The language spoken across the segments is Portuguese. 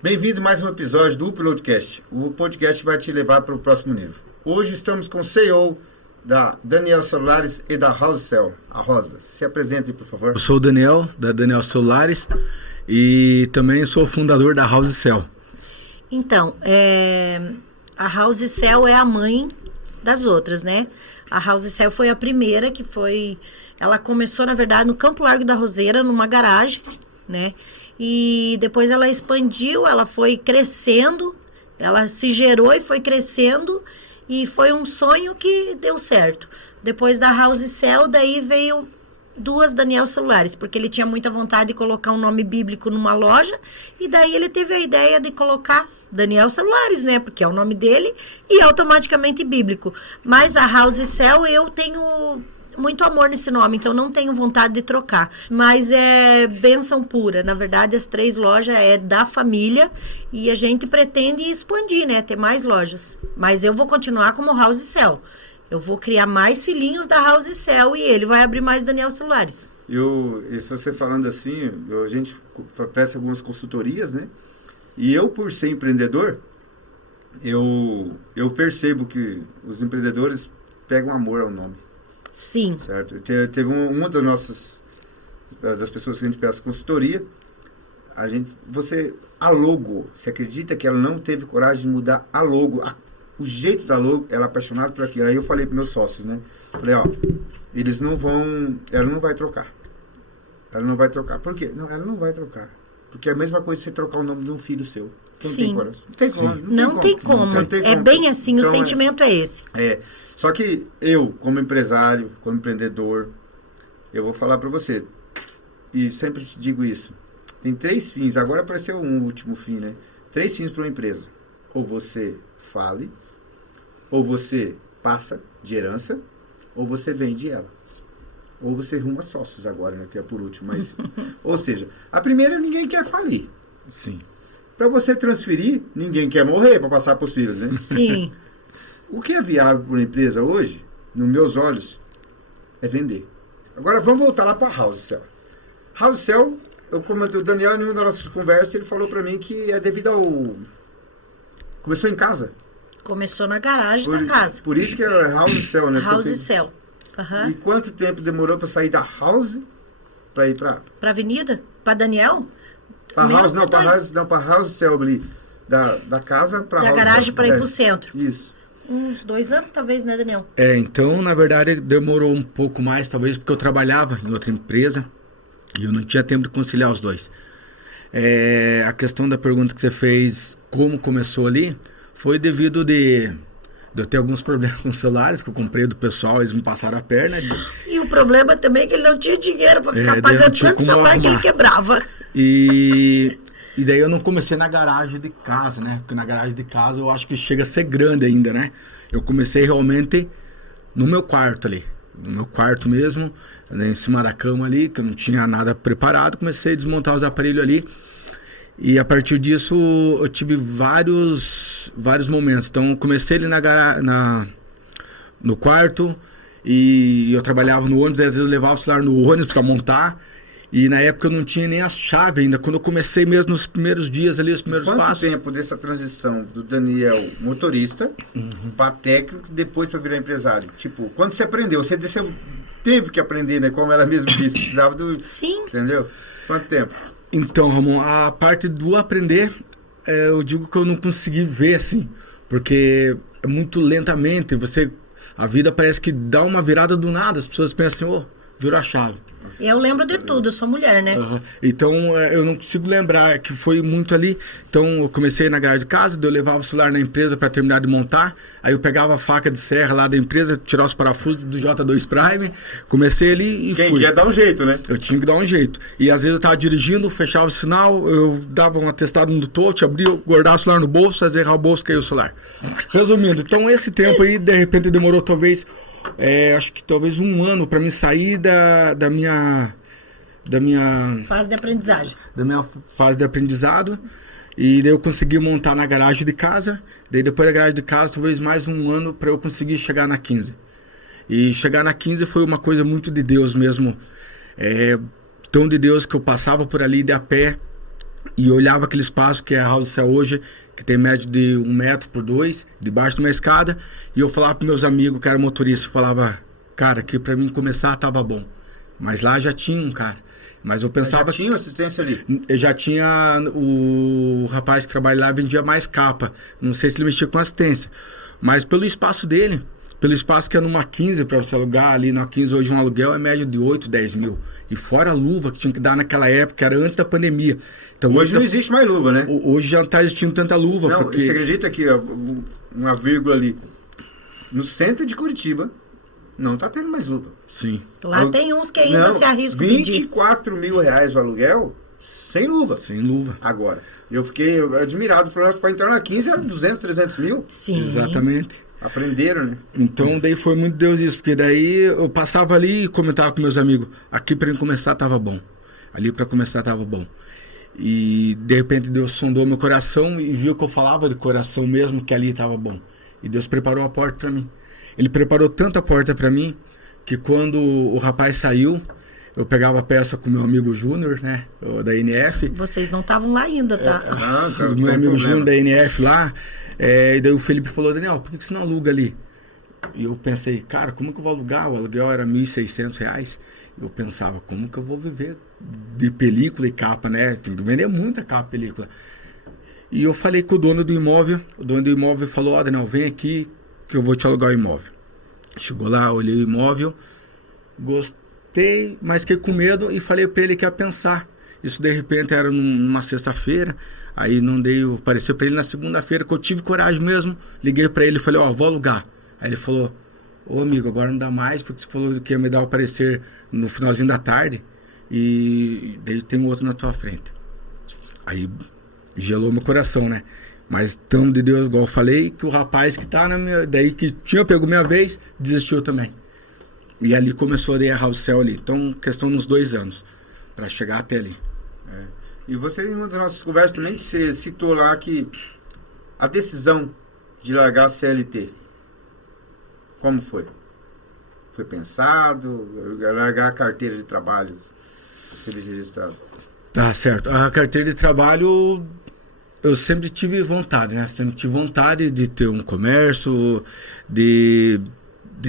Bem-vindo a mais um episódio do Uploadcast. O podcast vai te levar para o próximo nível. Hoje estamos com o CEO da Daniel Celulares e da House Cell, a Rosa. Se apresente, por favor. Eu sou o Daniel, da Daniel Celulares, e também sou fundador da House Cell. Então, a House Cell é a mãe das outras, né? A House Cell foi a primeira que foi... Ela começou, na verdade, no Campo Largo da Roseira, numa garagem, né? E depois ela expandiu, ela foi crescendo, ela se gerou e foi crescendo, e foi um sonho que deu certo. Depois da House Cell, daí veio duas Daniel Celulares, porque ele tinha muita vontade de colocar um nome bíblico numa loja, e daí ele teve a ideia de colocar Daniel Celulares, né? Porque é o nome dele e automaticamente bíblico. Mas a House Cell, eu tenho muito amor nesse nome, então não tenho vontade de trocar. Mas é bênção pura. Na verdade, as 3 lojas é da família e a gente pretende expandir, né? Ter mais lojas. Mas eu vou continuar como House Cell. Eu vou criar mais filhinhos da House Cell e ele vai abrir mais Daniel Celulares. E você falando assim, a gente presta algumas consultorias, né? E eu, por ser empreendedor, eu percebo que os empreendedores pegam amor ao nome. Sim. Certo? Teve uma das pessoas que a gente presta consultoria, a logo, você acredita que ela não teve coragem de mudar a logo, o jeito da logo, ela é apaixonada por aquilo. Aí eu falei para meus sócios, né? Falei, ó, ela não vai trocar. Ela não vai trocar. Por quê? Não, ela não vai trocar. Porque é a mesma coisa de você trocar o nome de um filho seu. Não Sim. tem coragem. Não tem como. Não tem como. Não tem É como. bem assim, Então, o sentimento é esse. Só que eu, como empresário, como empreendedor, eu vou falar para você, e sempre te digo isso, tem 3 fins, agora apareceu um último fim, né? 3 fins para uma empresa. Ou você fale, ou você passa de herança, ou você vende ela. Ou você arruma sócios agora, né? Que é por último, mas... Ou seja, a primeira ninguém quer falir. Sim. Para você transferir, ninguém quer morrer para passar para os filhos, né? Sim. O que é viável para uma empresa hoje, nos meus olhos, é vender. Agora vamos voltar lá para a House Cell. House Cell, como o Daniel, em uma das nossas conversas, ele falou para mim que é devido ao... Começou em casa. Começou na garagem da casa. Por isso que é House Cell, né? House Cell. Uhum. E quanto tempo demorou para sair da House para ir para... Para avenida? Para Daniel? Para House, não, para House Cell ali. Da casa para House Cell. Da garagem para ir para o centro. Isso. Uns 2 anos, talvez, né, Daniel? Então, na verdade, demorou um pouco mais, talvez, porque eu trabalhava em outra empresa e eu não tinha tempo de conciliar os dois. A questão da pergunta que você fez, como começou ali, foi devido de eu ter alguns problemas com celulares que eu comprei do pessoal, eles me passaram a perna. E o problema também é que ele não tinha dinheiro para ficar pagando tanto celular que ele quebrava. E daí eu não comecei na garagem de casa, né? Porque na garagem de casa eu acho que chega a ser grande ainda, né? Eu comecei realmente no meu quarto ali. No meu quarto mesmo, né? Em cima da cama ali, que eu não tinha nada preparado. Comecei a desmontar os aparelhos ali. E a partir disso eu tive vários momentos. Então eu comecei ali no quarto e eu trabalhava no ônibus. Às vezes eu levava o celular no ônibus para montar. E na época eu não tinha nem a chave ainda. Quando eu comecei mesmo nos primeiros dias ali, os primeiros passos. Quanto tempo dessa transição do Daniel motorista para técnico, depois para virar empresário? Tipo, quando você aprendeu? Você teve que aprender, né? Como ela mesma disse, precisava do... Sim. Entendeu? Quanto tempo? Então, Ramon, a parte do aprender, eu digo que eu não consegui ver, assim. Porque é muito lentamente. A vida parece que dá uma virada do nada. As pessoas pensam assim, virou a chave. Eu lembro de tudo, eu sou mulher, né? Então, eu não consigo lembrar que foi muito ali. Então, eu comecei na garagem de casa, daí eu levava o celular na empresa para terminar de montar. Aí eu pegava a faca de serra lá da empresa, tirar os parafusos do J2 Prime. Comecei ali e Quem fui. quer dar um jeito, né? Eu tinha que dar um jeito. E às vezes eu tava dirigindo, fechava o sinal, eu dava um atestado no touch, abria, guardava o celular no bolso, fazia errar o bolso, caiu o celular. Resumindo, então esse tempo aí, de repente, demorou talvez... acho que talvez 1 ano para mim sair da minha fase de aprendizagem. Da minha fase de aprendizado. E daí eu consegui montar na garagem de casa. Daí depois da garagem de casa, talvez mais 1 ano para eu conseguir chegar na 15. E chegar na 15 foi uma coisa muito de Deus mesmo. Tão de Deus que eu passava por ali de a pé. E eu olhava aquele espaço que é a House Cell hoje, que tem médio de 1 metro por 2, debaixo de uma escada. E eu falava para meus amigos, que era motorista, eu falava, cara, que para mim começar tava bom. Mas lá já tinha um cara. Mas eu pensava... Já tinha assistência ali? Eu já tinha... O rapaz que trabalha lá vendia mais capa. Não sei se ele mexia com assistência. Mas pelo espaço dele, pelo espaço que é numa 15 para você alugar, ali na 15 hoje um aluguel é médio de 8, 10 mil. E fora a luva que tinha que dar naquela época, que era antes da pandemia. Então, hoje não existe mais luva, né? Hoje já não está existindo tanta luva. Não, porque... você acredita que uma vírgula ali, no centro de Curitiba, não está tendo mais luva. Sim. Lá tem uns que ainda se arriscam a pedir. 24 mil reais o aluguel, sem luva. Sem luva. Agora, eu fiquei admirado, para entrar na 15 era 200, 300 mil. Sim. Exatamente. Aprenderam, né? Então daí foi muito Deus isso, porque daí eu passava ali e comentava com meus amigos, aqui para começar tava bom, ali para começar tava bom. E de repente Deus sondou meu coração e viu que eu falava de coração mesmo, que ali tava bom. E Deus preparou a porta para mim. Ele preparou tanto a porta para mim, que quando o rapaz saiu, eu pegava a peça com o meu amigo Júnior, né, da NF. Vocês não estavam lá ainda, tá? O meu amigo Júnior da NF lá. E daí o Felipe falou, Daniel, por que você não aluga ali? E eu pensei, cara, como que eu vou alugar? O aluguel era R$1.600. Eu pensava, como que eu vou viver de película e capa, né? Tem que vender muita capa e película. E eu falei com o dono do imóvel falou, Daniel, vem aqui que eu vou te alugar o imóvel. Chegou lá, olhei o imóvel, gostei, mas fiquei com medo e falei para ele que ia pensar. Isso de repente era numa sexta-feira. Aí não dei, apareceu para ele na segunda-feira, que eu tive coragem mesmo. Liguei para ele e falei, vou alugar. Aí ele falou, amigo, agora não dá mais, porque você falou que ia me dar o parecer no finalzinho da tarde. E daí tem outro na tua frente. Aí gelou meu coração, né? Mas tão de Deus, igual eu falei, que o rapaz que tá daí que tinha pego minha vez, desistiu também. E ali começou a House Cell ali. Então, questão nos 2 anos, para chegar até ali. E você, em uma das nossas conversas também, você citou lá que a decisão de largar a CLT, como foi? Foi pensado? Largar a carteira de trabalho, serviço registrado? Tá certo. A carteira de trabalho, eu sempre tive vontade, né? Sempre tive vontade de ter um comércio, de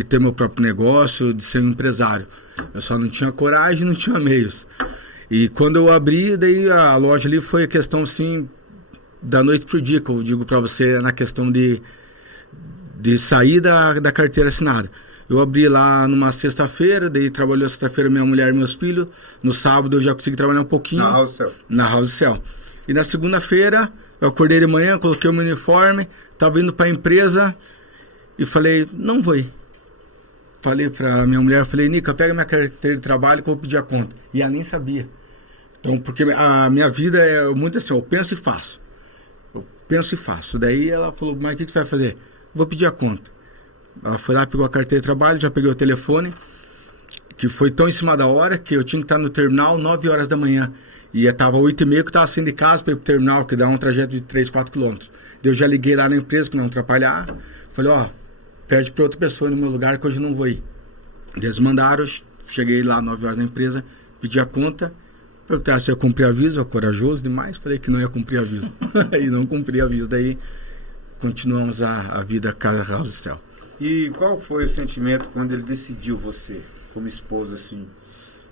ter meu próprio negócio, de ser um empresário. Eu só não tinha coragem, não tinha meios. E quando eu abri, daí a loja ali foi a questão, assim, da noite pro dia, que eu digo para você, na questão de sair da carteira assinada. Eu abri lá numa sexta-feira, daí trabalhou sexta-feira minha mulher e meus filhos. No sábado eu já consegui trabalhar um pouquinho. Na House Cell. Na House Cell. E na segunda-feira, eu acordei de manhã, coloquei o meu uniforme, tava indo para a empresa e falei, não vou ir. Falei para minha mulher, falei, Nica, pega minha carteira de trabalho que eu vou pedir a conta. E ela nem sabia. Então, porque a minha vida é muito assim, eu penso e faço. Eu penso e faço. Daí ela falou, mas o que você vai fazer? Vou pedir a conta. Ela foi lá, pegou a carteira de trabalho, já peguei o telefone, que foi tão em cima da hora que eu tinha que estar no terminal 9 horas da manhã. E estava 8h30 que eu estava saindo de casa para ir pro terminal, que dá um trajeto de 3, 4 quilômetros. Eu já liguei lá na empresa para não atrapalhar. Falei, pede para outra pessoa no meu lugar que hoje eu não vou ir. Eles mandaram, cheguei lá 9 horas na empresa, pedi a conta. Perguntaram se eu cumpri aviso, eu corajoso demais, falei que não ia cumprir aviso. E não cumpri aviso, daí continuamos a vida Casa House Cell. E qual foi o sentimento quando ele decidiu você, como esposa, assim?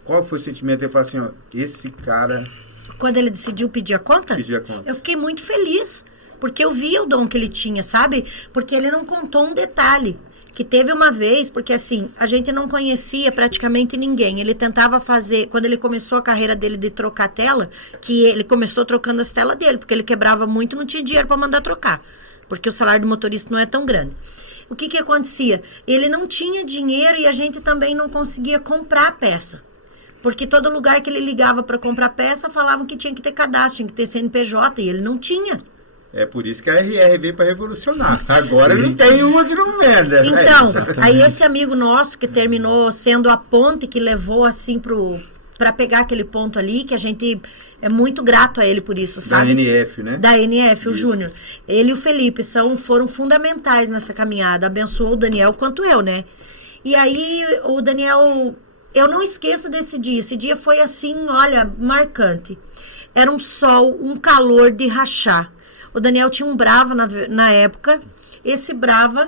Qual foi o sentimento? Ele falou assim, esse cara... Quando ele decidiu pedir a conta? Pedir a conta. Eu fiquei muito feliz, porque eu via o dom que ele tinha, sabe? Porque ele não contou um detalhe. Que teve uma vez, porque assim, a gente não conhecia praticamente ninguém. Ele tentava fazer, quando ele começou a carreira dele de trocar tela, que ele começou trocando as telas dele, porque ele quebrava muito, não tinha dinheiro para mandar trocar, porque o salário do motorista não é tão grande. O que acontecia? Ele não tinha dinheiro e a gente também não conseguia comprar a peça. Porque todo lugar que ele ligava para comprar peça, falavam que tinha que ter cadastro, tinha que ter CNPJ, e ele não tinha. É por isso que a RR veio para revolucionar. Agora não tem uma que não venda. Então, aí esse amigo nosso que terminou sendo a ponte que levou assim para pegar aquele ponto ali, que a gente é muito grato a ele por isso, sabe? Da NF, né? Da NF, o Júnior. Ele e o Felipe foram fundamentais nessa caminhada. Abençoou o Daniel quanto eu, né? E aí o Daniel, eu não esqueço desse dia. Esse dia foi assim, olha, marcante. Era um sol, um calor de rachar. O Daniel tinha um Brava na época. Esse Brava...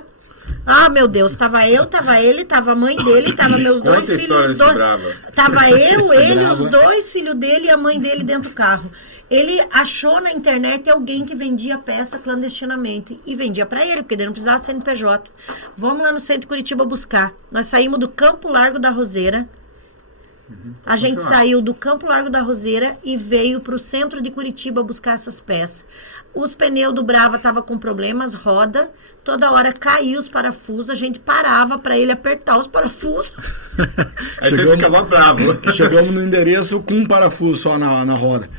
Ah, meu Deus, tava eu, tava ele, tava a mãe dele, tava meus dois Conta a história filhos. desse Brava. Tava eu, ele, Brava. os dois filhos dele e a mãe dele dentro do carro. Ele achou na internet alguém que vendia peça clandestinamente e vendia para ele, porque ele não precisava CNPJ. Vamos lá no centro de Curitiba buscar. Nós saímos do Campo Largo da Roseira. A gente saiu do Campo Largo da Roseira e veio para o centro de Curitiba buscar essas peças. Os pneus do Brava estavam com problemas, roda. Toda hora caía os parafusos, a gente parava para ele apertar os parafusos. Aí vocês ficavam bravos. Chegamos no endereço com um parafuso só na roda.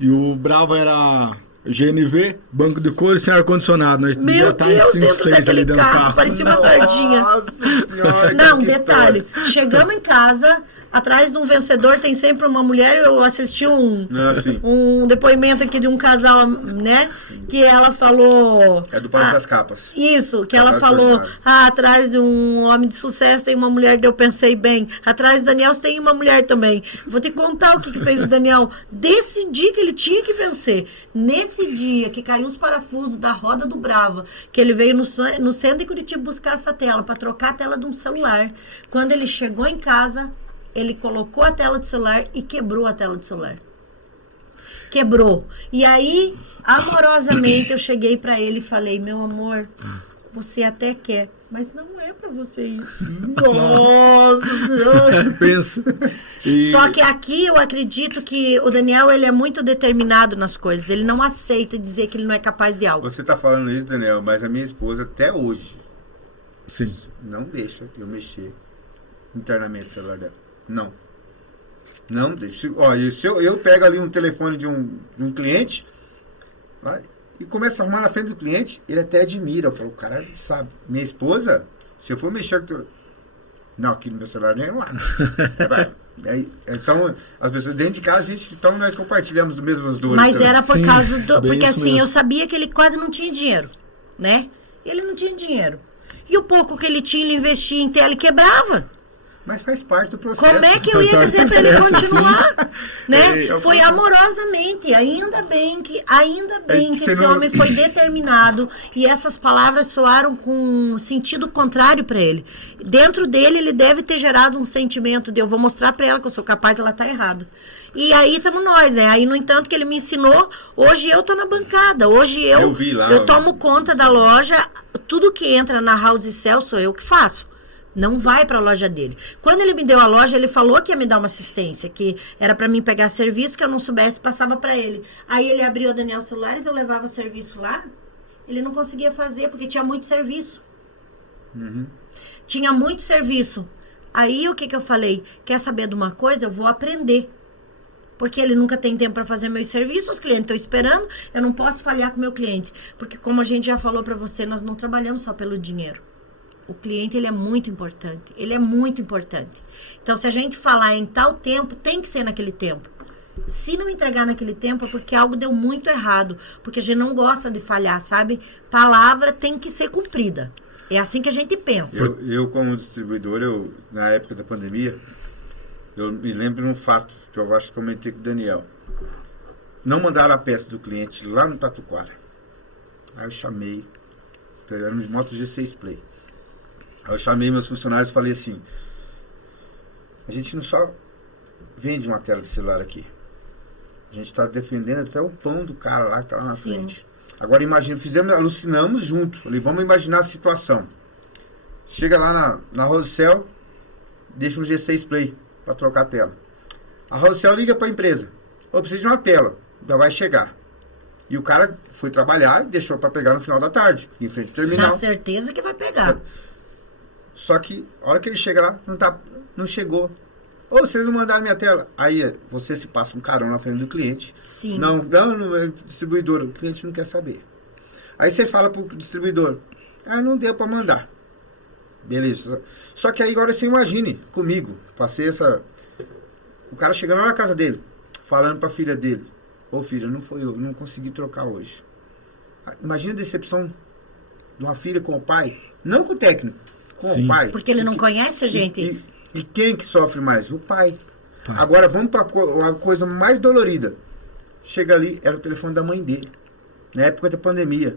E o Brava era GNV, banco de couro e sem ar-condicionado. Nós Meu devia estar em Deus, 5, dentro 6 ali daquele dentro do carro, carro. parecia uma sardinha. Nossa senhora, Não, que detalhe. história. Chegamos em casa, atrás de um vencedor tem sempre uma mulher. Eu assisti Assim. um depoimento aqui de um casal, né? Que ela falou... É do Palácio das Capas. Isso, que ela Rapaz falou, ordinário. atrás de um homem de sucesso tem uma mulher, eu pensei bem, atrás do Daniel tem uma mulher também. Vou te contar o que fez o Daniel, desse dia que ele tinha que vencer, nesse dia que caiu os parafusos da roda do Brava, que ele veio no centro de Curitiba buscar essa tela, para trocar a tela de um celular. Quando ele chegou em casa, ele colocou a tela do celular e quebrou a tela do celular. Quebrou. E aí, amorosamente, eu cheguei pra ele e falei, meu amor, você até quer, mas não é pra você isso. Nossa senhora. Pensa. E Só que aqui eu acredito que o Daniel, ele é muito determinado nas coisas. Ele não aceita dizer que ele não é capaz de algo. Você tá falando isso, Daniel, mas a minha esposa até hoje sim. não deixa eu mexer internamente no celular dela. Não. Não deixa. Olha, se eu pego ali um telefone de um cliente, vai, e começo a arrumar na frente do cliente, ele até admira. Eu falo, o cara sabe. Minha esposa, se eu for mexer com o... Não, aqui no meu celular nem lá. Então, as pessoas dentro de casa, então nós compartilhamos as mesmas dores. Mas também. era por Sim, causa do... bem Porque isso assim, mesmo. eu sabia que ele quase não tinha dinheiro, né? Ele não tinha dinheiro. E o pouco que ele tinha, ele investia em tela e quebrava. Mas faz parte do processo. Como é que eu ia dizer para ele continuar? Né? Eu Foi falo- amorosamente. Ainda bem que você esse não- homem foi determinado e essas palavras soaram com sentido contrário para ele. Dentro dele, ele deve ter gerado um sentimento de eu vou mostrar para ela que eu sou capaz, ela tá errada. E aí estamos nós, né? Aí, no entanto, que ele me ensinou, hoje eu tô na bancada. Hoje Eu vi lá, eu tomo conta da loja. Tudo que entra na House Cell sou eu que faço. Não vai para a loja dele. Quando ele me deu a loja, ele falou que ia me dar uma assistência, que era para mim pegar serviço, que eu não soubesse, passava para ele. Aí ele abriu a Daniel Celulares, eu levava serviço lá, ele não conseguia fazer, porque tinha muito serviço. Tinha muito serviço. Aí o que eu falei? Quer saber de uma coisa? Eu vou aprender. Porque ele nunca tem tempo para fazer meus serviços, os clientes estão esperando, eu não posso falhar com o meu cliente. Porque como a gente já falou para você, nós não trabalhamos só pelo dinheiro. O cliente, ele é muito importante. Ele é muito importante. Então, se a gente falar em tal tempo, tem que ser naquele tempo. Se não entregar naquele tempo, é porque algo deu muito errado. Porque a gente não gosta de falhar, sabe? Palavra tem que ser cumprida. É assim que a gente pensa. Eu como distribuidor, na época da pandemia, eu me lembro de um fato que eu acho que comentei com o Daniel. Não mandaram a peça do cliente lá no Tatuquara. Aí eu chamei, pegaram os motos G6 Play. Aí eu chamei meus funcionários e falei assim, a gente não só vende uma tela de celular aqui. A gente está defendendo até o pão do cara lá que está lá na Sim. frente. Agora imagina, alucinamos junto. Falei, vamos imaginar a situação. Chega lá na Rosicel, deixa um G6 Play para trocar a tela. A Rosicel liga para a empresa. Eu preciso de uma tela, já vai chegar. E o cara foi trabalhar e deixou para pegar no final da tarde, em frente ao terminal. Na certeza que vai pegar. Só que, a hora que ele chega lá, não chegou. Ô, vocês não mandaram minha tela. Aí, você se passa um carão na frente do cliente. Sim. Não é distribuidor. O cliente não quer saber. Aí você fala pro distribuidor. Não deu para mandar. Beleza. Só que aí agora você imagine comigo. Passei essa... O cara chegando lá na casa dele, falando pra filha dele. Ô, filha, não foi eu, não consegui trocar hoje. Imagina a decepção de uma filha com o pai. Não com o técnico. Com Sim. o pai. Porque ele não conhece a gente. E quem que sofre mais? O pai. Agora vamos para a coisa mais dolorida. Chega ali, era o telefone da mãe dele, na época da pandemia.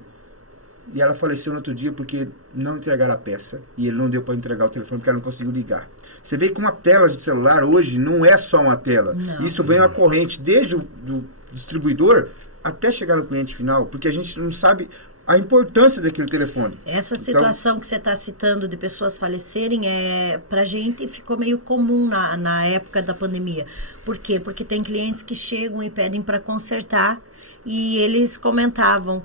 E ela faleceu no outro dia porque não entregaram a peça. E ele não deu para entregar o telefone porque ela não conseguiu ligar. Você vê que uma tela de celular hoje não é só uma tela. Não. Isso vem uma corrente desde o do distribuidor até chegar no cliente final. Porque a gente não sabe a importância daquele telefone. Essa situação que você está citando de pessoas falecerem, pra gente ficou meio comum na época da pandemia. Por quê? Porque tem clientes que chegam e pedem para consertar. E eles comentavam,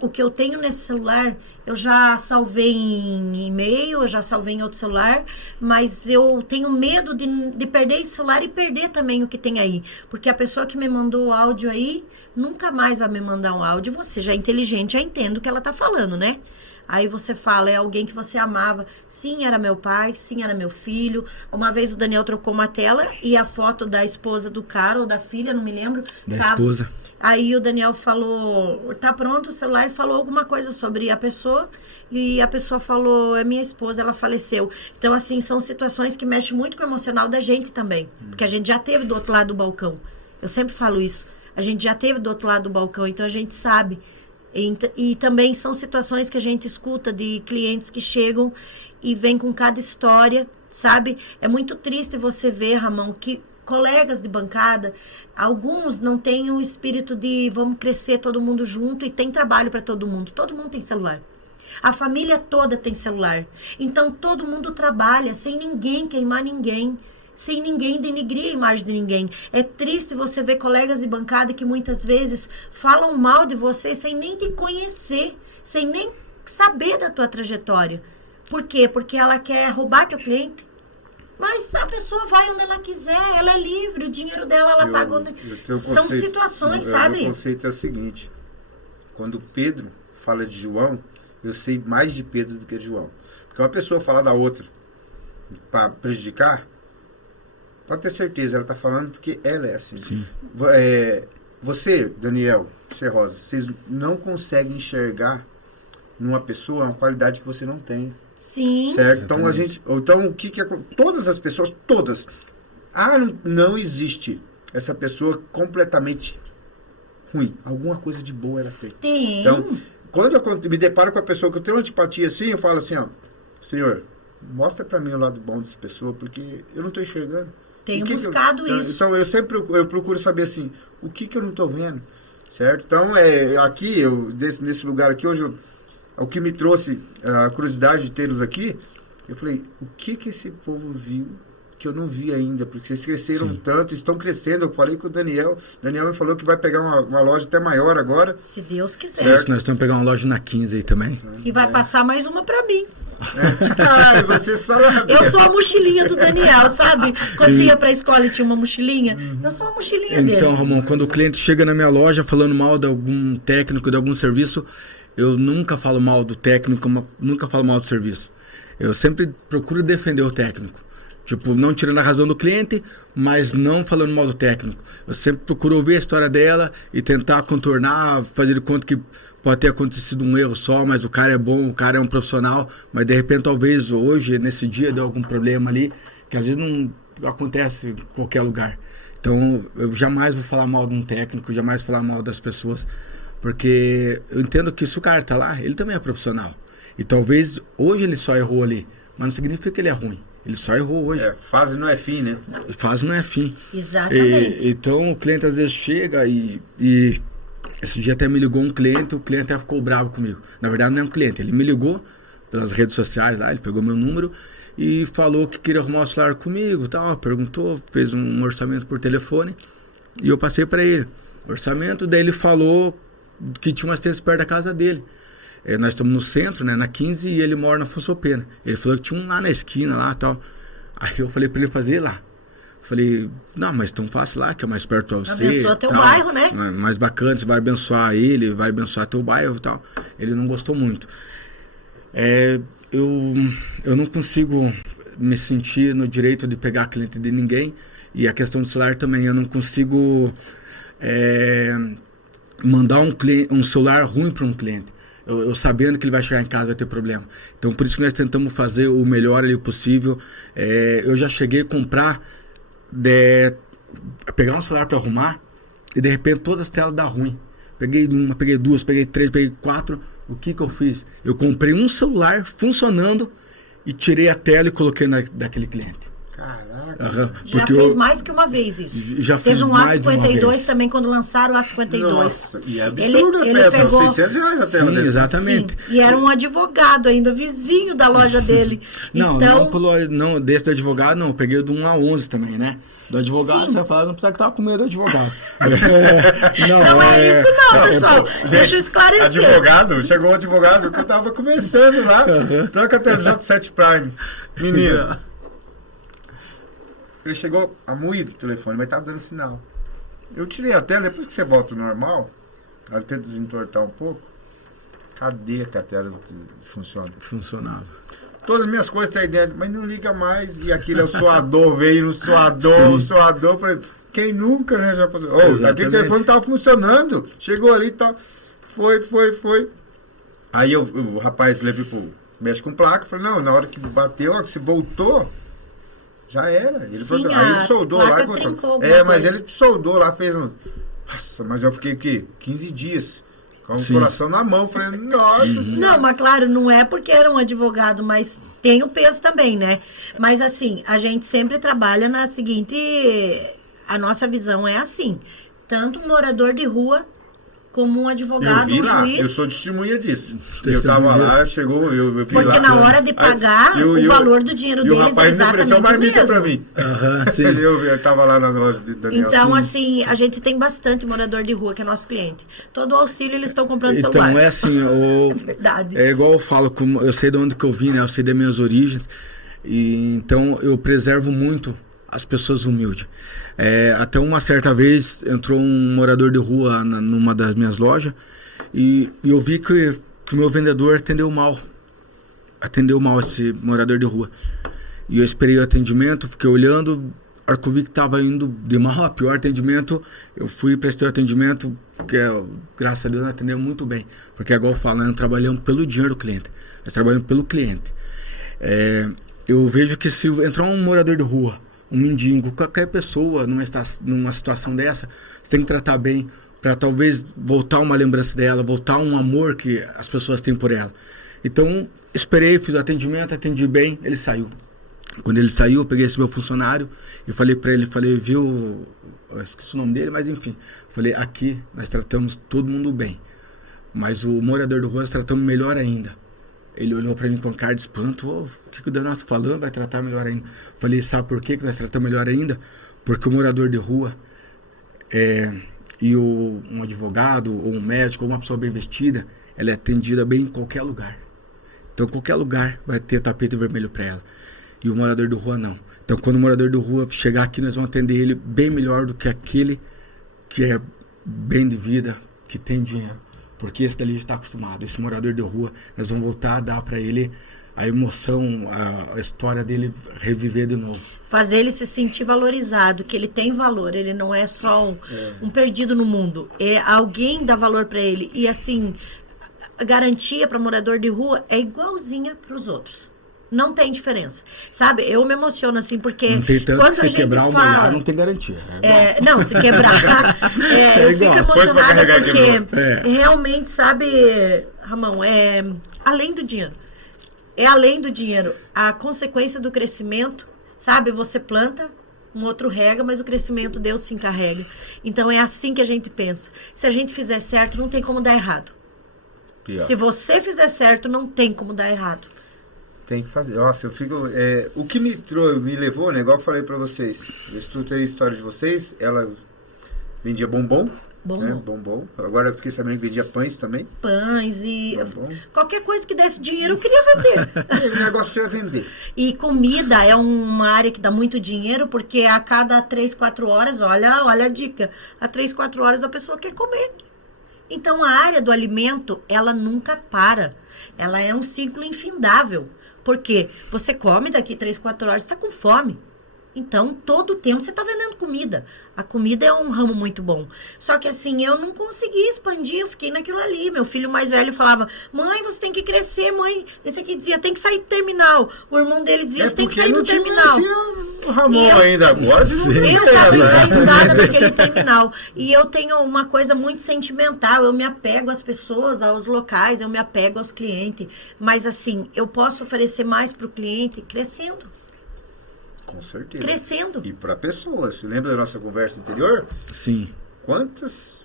o que eu tenho nesse celular, eu já salvei em e-mail, eu já salvei em outro celular, mas eu tenho medo de perder esse celular e perder também o que tem aí. Porque a pessoa que me mandou o áudio aí, nunca mais vai me mandar um áudio. Você já é inteligente, já entende o que ela está falando, né? Aí você fala, é alguém que você amava. Sim, era meu pai, sim, era meu filho. Uma vez o Daniel trocou uma tela e a foto da esposa do cara, ou da filha, não me lembro. Da esposa. Aí o Daniel falou, tá pronto o celular, e falou alguma coisa sobre a pessoa. E a pessoa falou, é minha esposa, ela faleceu. Então, assim, são situações que mexem muito com o emocional da gente também. Porque a gente já teve do outro lado do balcão. Eu sempre falo isso. A gente já teve do outro lado do balcão, então a gente sabe. E também são situações que a gente escuta de clientes que chegam e vêm com cada história, sabe? É muito triste você ver, Ramon, que colegas de bancada, alguns não têm o espírito de vamos crescer todo mundo junto e tem trabalho para todo mundo. Todo mundo tem celular. A família toda tem celular. Então todo mundo trabalha sem ninguém queimar ninguém. Sem ninguém denigrir a imagem de ninguém. É triste você ver colegas de bancada que muitas vezes falam mal de você sem nem te conhecer, sem nem saber da tua trajetória. Por quê? Porque ela quer roubar teu cliente. Mas a pessoa vai onde ela quiser, ela é livre, o dinheiro dela ela paga onde... São situações, sabe? O conceito é o seguinte, quando Pedro fala de João, eu sei mais de Pedro do que de João. Porque uma pessoa falar da outra para prejudicar, pode ter certeza, ela está falando porque ela é assim. Sim. Você, Daniel, você, Rosa, vocês não conseguem enxergar numa pessoa uma qualidade que você não tem. Sim. Certo? Então, o que todas as pessoas, todas, não existe essa pessoa completamente ruim. Alguma coisa de boa ela tem. Tem. Então, quando eu me deparo com a pessoa que eu tenho antipatia assim, eu falo assim, ó, Senhor, mostra para mim o lado bom dessa pessoa, porque eu não estou enxergando. Tenho buscado isso. Então, eu procuro saber assim, o que eu não estou vendo, certo? Então, aqui, nesse lugar aqui, hoje, o que me trouxe a curiosidade de tê-los aqui, eu falei, o que esse povo viu que eu não vi ainda? Porque vocês cresceram Sim. tanto, estão crescendo. Eu falei com o Daniel me falou que vai pegar uma loja até maior agora. Se Deus quiser. Isso, nós estamos pegando uma loja na 15 aí também. E vai passar mais uma para mim. Você só... Eu sou a mochilinha do Daniel, sabe? Quando você ia pra escola e tinha uma mochilinha, eu sou a mochilinha dele. Então, Ramon, quando o cliente chega na minha loja falando mal de algum técnico, de algum serviço, eu nunca falo mal do técnico, nunca falo mal do serviço. Eu sempre procuro defender o técnico. Tipo, não tirando a razão do cliente, mas não falando mal do técnico. Eu sempre procuro ouvir a história dela e tentar contornar, fazer de conta que pode ter acontecido um erro só, mas o cara é bom, o cara é um profissional, mas de repente, talvez hoje, nesse dia, deu algum problema ali, que às vezes não acontece em qualquer lugar. Então, eu jamais vou falar mal de um técnico, jamais vou falar mal das pessoas, porque eu entendo que se o cara tá lá, ele também é profissional. E talvez hoje ele só errou ali, mas não significa que ele é ruim. Ele só errou hoje. Fase não é fim, né? Fase não é fim. Exatamente. Então, o cliente às vezes chega e esse dia até me ligou um cliente, o cliente até ficou bravo comigo. Na verdade, não é um cliente, ele me ligou pelas redes sociais lá, ele pegou meu número e falou que queria arrumar o celular comigo, tal, perguntou, fez um orçamento por telefone e eu passei para ele o orçamento, daí ele falou que tinha uma assistência perto da casa dele. Nós estamos no centro, né, na 15, e ele mora na Afonso Pena. Ele falou que tinha um lá na esquina, lá, tal. Aí eu falei para ele fazer lá. Falei, não, mas tão fácil lá, que é mais perto pra você. Abençoa teu bairro, né? Mais bacana, você vai abençoar ele, vai abençoar teu bairro e tal. Ele não gostou muito. Eu não consigo me sentir no direito de pegar cliente de ninguém. E a questão do celular também, eu não consigo mandar um celular ruim para um cliente. Eu sabendo que ele vai chegar em casa vai ter problema. Então, por isso que nós tentamos fazer o melhor ali possível. Eu já cheguei a comprar, pegar um celular para arrumar, e de repente todas as telas dão ruim. Peguei uma, peguei duas, peguei três, peguei quatro. O que eu fiz? Eu comprei um celular funcionando e tirei a tela e coloquei daquele cliente. Caraca. Já fez mais que uma vez isso. Já fiz Teve um mais de uma A52 vez. também, quando lançaram o A52. Nossa, e é absurdo a Ele peça, pegou... R$600 a tela Sim, dessa. exatamente. Sim, e era um advogado ainda, vizinho da loja dele. Não, então, não, desse do advogado não, eu peguei do 1 a 11 também, né? Do advogado, Sim. você vai falar, não precisa que tava com medo do advogado. não é isso não, pessoal. Deixa eu esclarecer. Advogado, chegou o advogado que eu tava começando lá. Troca a tela do J7 Prime. Menino. Ele chegou a moído o telefone, mas tava dando sinal. Eu tirei a tela, depois que você volta ao normal, ela tenta desentortar um pouco. Cadê que a tela funciona? Funcionava. Todas as minhas coisas estão aí dentro, mas não liga mais. E aquilo é o suador, veio no suador, o suador. Falei, quem nunca, né? Já passou. Aquele telefone tava funcionando. Chegou ali e tal. Foi. Aí o rapaz levou pro. Mexe com placa. Falei, não, na hora que bateu, ó, que você voltou, já era. Ele Sim, aí ele soldou lá e voltou. Mas ele soldou lá, fez um. Nossa, mas eu fiquei o quê? 15 dias. Com o coração na mão, falei, nossa senhora. Não, mas claro, não é porque era um advogado, mas tem o peso também, né? Mas assim, a gente sempre trabalha na seguinte, a nossa visão é assim, tanto um morador de rua como um advogado, eu vi um lá, juiz. eu sou testemunha disso. Testemunha Eu tava lá, disso. chegou, eu vi Porque lá. na hora de pagar, o valor do dinheiro deles é E o rapaz me exatamente ofereceu o marmita mesmo. pra mim. Sim. Eu tava lá nas lojas de Daniel. Então, Sim. assim, a gente tem bastante morador de rua que é nosso cliente. Todo o auxílio eles estão comprando Então, celular. é assim, Verdade. é igual eu falo, como eu sei de onde que eu vim, né? Eu sei das minhas origens. E, então, eu preservo muito as pessoas humildes. Até uma certa vez, entrou um morador de rua numa das minhas lojas e eu vi que o meu vendedor atendeu mal esse morador de rua. E eu esperei o atendimento, fiquei olhando, a hora que eu vi que estava indo de mal a pior atendimento, eu fui e prestei o atendimento, porque graças a Deus atendeu muito bem. Porque igual eu falo, nós não trabalhamos pelo dinheiro do cliente, nós trabalhamos pelo cliente. Eu vejo que se entrar um morador de rua, um mendigo, qualquer pessoa numa situação dessa, você tem que tratar bem, para talvez voltar uma lembrança dela, voltar um amor que as pessoas têm por ela. Então, esperei, fiz o atendimento, atendi bem, ele saiu. Quando ele saiu, eu peguei esse meu funcionário e falei para ele, viu, eu esqueci o nome dele, mas enfim, falei, aqui nós tratamos todo mundo bem, mas o morador de rua nós tratamos melhor ainda. Ele olhou para mim com cara de espanto, o que o Donato tá falando, vai tratar melhor ainda. Falei, sabe por que nós tratamos melhor ainda? Porque o morador de rua e um advogado, ou um médico, ou uma pessoa bem vestida, ela é atendida bem em qualquer lugar. Então, qualquer lugar vai ter tapete vermelho para ela. E o morador de rua não. Então, quando o morador de rua chegar aqui, nós vamos atender ele bem melhor do que aquele que é bem de vida, que tem dinheiro. Porque esse dali já está acostumado. Esse morador de rua, nós vamos voltar a dar para ele a emoção, a história dele reviver de novo. Fazer ele se sentir valorizado, que ele tem valor, ele não é só um perdido no mundo. Alguém dá valor para ele. E assim, a garantia para morador de rua é igualzinha para os outros. Não tem diferença. Sabe, eu me emociono assim, porque não tem tanto quando que se quebrar fala, o molhar, não tem garantia. Não, se quebrar. Eu fico emocionada porque realmente, sabe, Ramon, além do dinheiro. É além do dinheiro. A consequência do crescimento, sabe, você planta, um outro rega, mas o crescimento Deus se encarrega. Então é assim que a gente pensa. Se a gente fizer certo, não tem como dar errado. Pior. Se você fizer certo, não tem como dar errado. Tem que fazer. Nossa, eu fico... o que me levou, né? Igual eu falei pra vocês. Eu estudei a história de vocês. Ela vendia bombom. Bombom. Né? Bombom. Agora eu fiquei sabendo que vendia pães também. Pães e... Bombom. Qualquer coisa que desse dinheiro, eu queria vender. O negócio ia vender. E comida é uma área que dá muito dinheiro, porque a cada 3, 4 horas, olha a dica. A 3, 4 horas a pessoa quer comer. Então a área do alimento, ela nunca para. Ela é um ciclo infindável. Porque você come daqui 3, 4 horas, está com fome. Então, todo o tempo você está vendendo comida. A comida é um ramo muito bom. Só que assim, eu não consegui expandir, eu fiquei naquilo ali. Meu filho mais velho falava, mãe, você tem que crescer, mãe. Esse aqui dizia, tem que sair do terminal. O irmão dele dizia, você tem que sair do terminal. O Ramon ainda agora. Eu estava enraizada naquele terminal. E eu tenho uma coisa muito sentimental. Eu me apego às pessoas, aos locais, eu me apego aos clientes. Mas assim, eu posso oferecer mais para o cliente crescendo. Com certeza. Crescendo. E para pessoas. Você lembra da nossa conversa anterior? Sim. Quantas,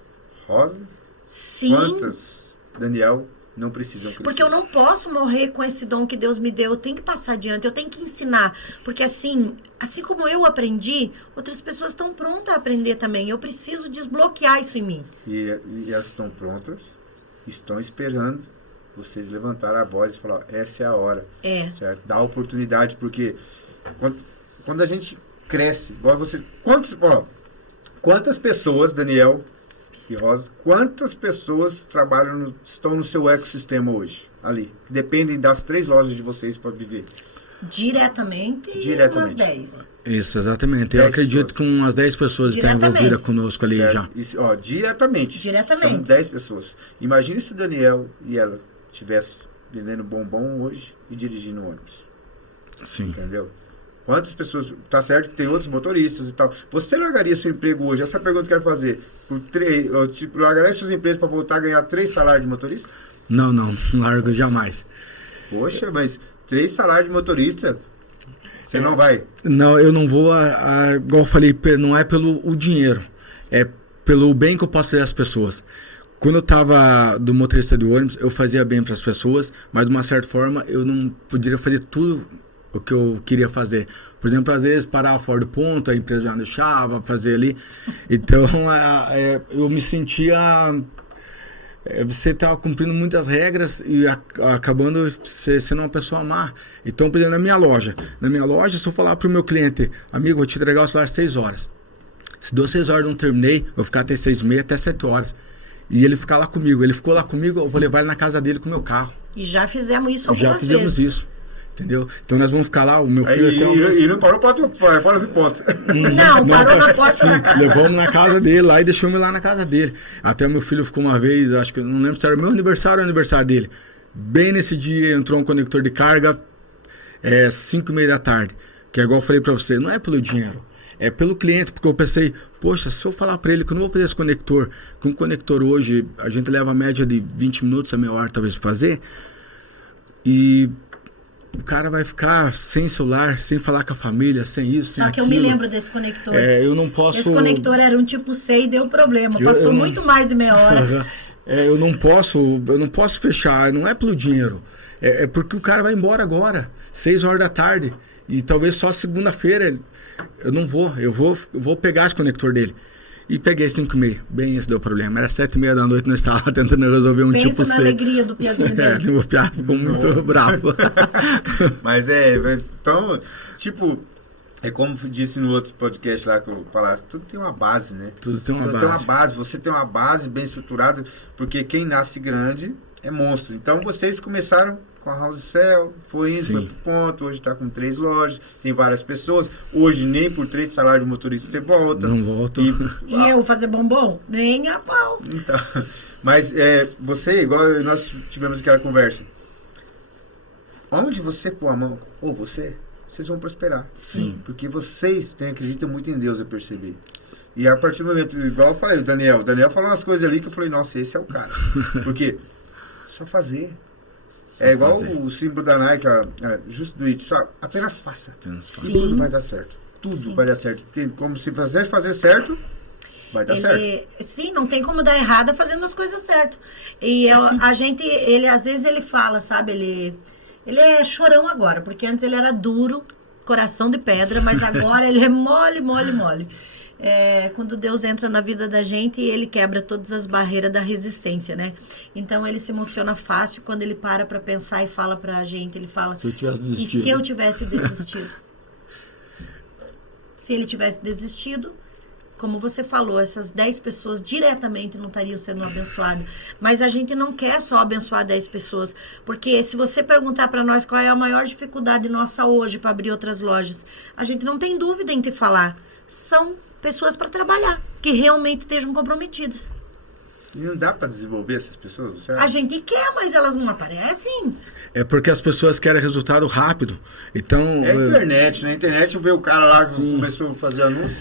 Rosa? Sim. Quantas, Daniel, não precisam crescer? Porque eu não posso morrer com esse dom que Deus me deu. Eu tenho que passar adiante, eu tenho que ensinar. Porque assim como eu aprendi, outras pessoas estão prontas a aprender também. Eu preciso desbloquear isso em mim. E elas estão prontas, estão esperando vocês levantar a voz e falar, essa é a hora. Certo? Dá oportunidade, porque quando a gente cresce, igual você... Quantas pessoas, Daniel e Rosa, quantas pessoas estão no seu ecossistema hoje, ali? Que dependem das 3 lojas de vocês para viver? Diretamente. Umas 10. Isso, exatamente. Eu acredito que umas 10 pessoas estão envolvidas conosco ali certo. já. Isso, diretamente. São 10 pessoas. Imagine se o Daniel e ela estivessem vendendo bombom hoje e dirigindo ônibus. Sim. Entendeu? Quantas pessoas... Tá certo que tem outros motoristas e tal. Você largaria seu emprego hoje? Essa pergunta que eu quero fazer. Largaria suas empresas para voltar a ganhar 3 salários de motorista? Não largo jamais. Poxa, mas 3 salários de motorista, você não vai? Não, eu não vou, igual eu falei, não é pelo o dinheiro, é pelo bem que eu posso fazer às pessoas. Quando eu estava do motorista de ônibus, eu fazia bem para as pessoas, mas de uma certa forma eu não poderia fazer tudo o que eu queria fazer. Por exemplo, às vezes parava fora do ponto, a empresa já deixava fazer ali. Então, eu me sentia... Você estava cumprindo muitas regras e acabando sendo uma pessoa má. Então, por exemplo, na minha loja, se eu falar para o meu cliente, amigo, vou te entregar o celular às 6 horas. Se deu 6 horas e não terminei, eu vou ficar até 6h30, até 7 horas. E ele ficar lá comigo. Ele ficou lá comigo, eu vou levar ele na casa dele com o meu carro. E já fizemos isso algumas vezes. Já fizemos isso. Entendeu? Então nós vamos ficar lá, o meu filho E não parou fora do ponto. Não, parou na porta sim, da casa. Levamos na casa dele lá e deixamos ele lá na casa dele. Até o meu filho ficou uma vez, acho que não lembro se era o meu aniversário ou o aniversário dele. Bem nesse dia entrou um conector de carga, 5h30 da tarde. Que é igual eu falei pra você, não é pelo dinheiro, é pelo cliente, porque eu pensei, poxa, se eu falar pra ele que eu não vou fazer esse conector, que um conector hoje a gente leva a média de 20 minutos a meia hora talvez pra fazer, e o cara vai ficar sem celular, sem falar com a família, sem isso, sem Só que aquilo. eu me lembro desse conector. Eu não posso... Esse conector era um tipo C e deu problema. Passou muito mais de meia hora. Eu não posso fechar, não é pelo dinheiro. É porque o cara vai embora agora, 6 horas da tarde. E talvez só segunda-feira eu não vou. Eu vou pegar esse conector dele. E peguei 5h30. Bem, esse deu problema. Era 7h30 da noite, nós estávamos tentando resolver um tipo C. Pensa na alegria do piazinho dele. O piá ficou muito bravo. Mas então, tipo, é como disse no outro podcast lá que eu falasse, tudo tem uma base, né? Tudo tem uma base. Você tem uma base bem estruturada, porque quem nasce grande é monstro. Então, vocês começaram com a House Cell, foi indo, foi pro ponto, hoje está com 3 lojas, tem várias pessoas. Hoje, nem por 3 salários de motorista você volta. Não volto. E eu fazer bombom? Nem a pau. Então, mas você, igual nós tivemos aquela conversa, onde você pôr a mão, ou vocês vão prosperar. Sim. Porque vocês acreditam muito em Deus, eu percebi. E a partir do momento, igual eu falei, o Daniel falou umas coisas ali que eu falei, nossa, esse é o cara. Porque só fazer. Igual o símbolo da Nike, just do it, só apenas faça. Tudo vai dar certo. Tudo vai dar certo. Porque como se fazer certo, vai dar certo. Sim, não tem como dar errado fazendo as coisas certas. E a gente, às vezes ele fala, sabe, ele é chorão agora, porque antes ele era duro, coração de pedra, mas agora ele é mole, mole, mole. Quando Deus entra na vida da gente, ele quebra todas as barreiras da resistência, né? Então ele se emociona fácil quando ele para pensar e fala pra gente, ele fala, e se eu tivesse desistido? Se ele tivesse desistido, como você falou, essas 10 pessoas diretamente não estariam sendo abençoadas. Mas a gente não quer só abençoar 10 pessoas, porque se você perguntar para nós qual é a maior dificuldade nossa hoje para abrir outras lojas, a gente não tem dúvida em te falar. São pessoas para trabalhar, que realmente estejam comprometidas. E não dá para desenvolver essas pessoas, você A gente quer, mas elas não aparecem. É porque as pessoas querem resultado rápido. Então, É a internet, né? A internet vê o cara lá que começou a fazer anúncio.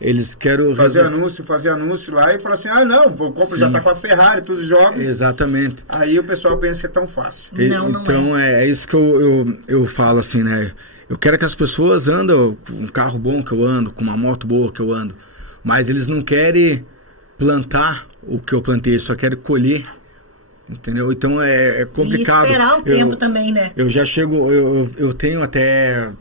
eles querem Fazer anúncio lá e fala assim, não, o compra já tá com a Ferrari, todos os jovens. Exatamente. Aí o pessoal pensa que é tão fácil. Não Então é isso que eu falo assim, né? Eu quero que as pessoas andem com um carro bom que eu ando, com uma moto boa que eu ando, mas eles não querem plantar o que eu plantei, eles só querem colher, entendeu? Então é complicado. E esperar o tempo também, né? Eu já chego, eu tenho até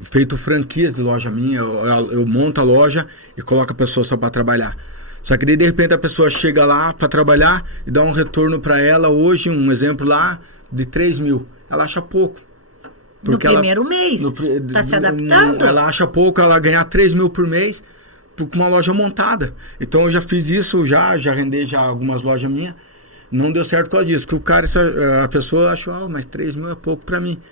feito franquias de loja minha, eu monto a loja e coloco a pessoa só para trabalhar. Só que daí, de repente a pessoa chega lá para trabalhar e dá um retorno para ela hoje, um exemplo lá, de 3 mil. Ela acha pouco. Porque no primeiro mês. Está se adaptando. Ela acha pouco ela ganhar 3 mil por mês com uma loja montada. Então eu já fiz isso, já rendei já algumas lojas minhas. Não deu certo por causa disso. Porque a pessoa achou, mas 3 mil é pouco para mim.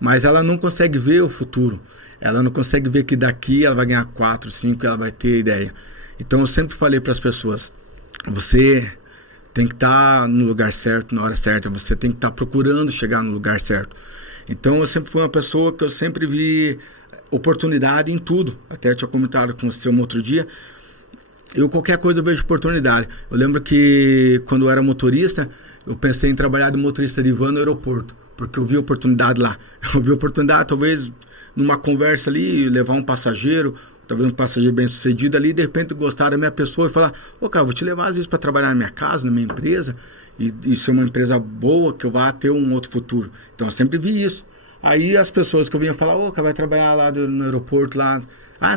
Mas ela não consegue ver o futuro. Ela não consegue ver que daqui ela vai ganhar 4, 5, ela vai ter ideia. Então eu sempre falei para as pessoas, você tem que estar no lugar certo, na hora certa. Você tem que estar procurando chegar no lugar certo. Então eu sempre fui uma pessoa que eu sempre vi oportunidade em tudo. Até eu tinha comentado com você um outro dia. Eu qualquer coisa eu vejo oportunidade. Eu lembro que quando eu era motorista, eu pensei em trabalhar de motorista de van no aeroporto. Porque eu vi oportunidade lá. Eu vi oportunidade, talvez, numa conversa ali, levar um passageiro, talvez um passageiro bem sucedido ali, de repente gostar da minha pessoa e falar, cara, vou te levar às vezes para trabalhar na minha casa, na minha empresa, e ser uma empresa boa, que eu vá ter um outro futuro. Então eu sempre vi isso. Aí as pessoas que eu vinha falar, cara, vai trabalhar lá no aeroporto lá.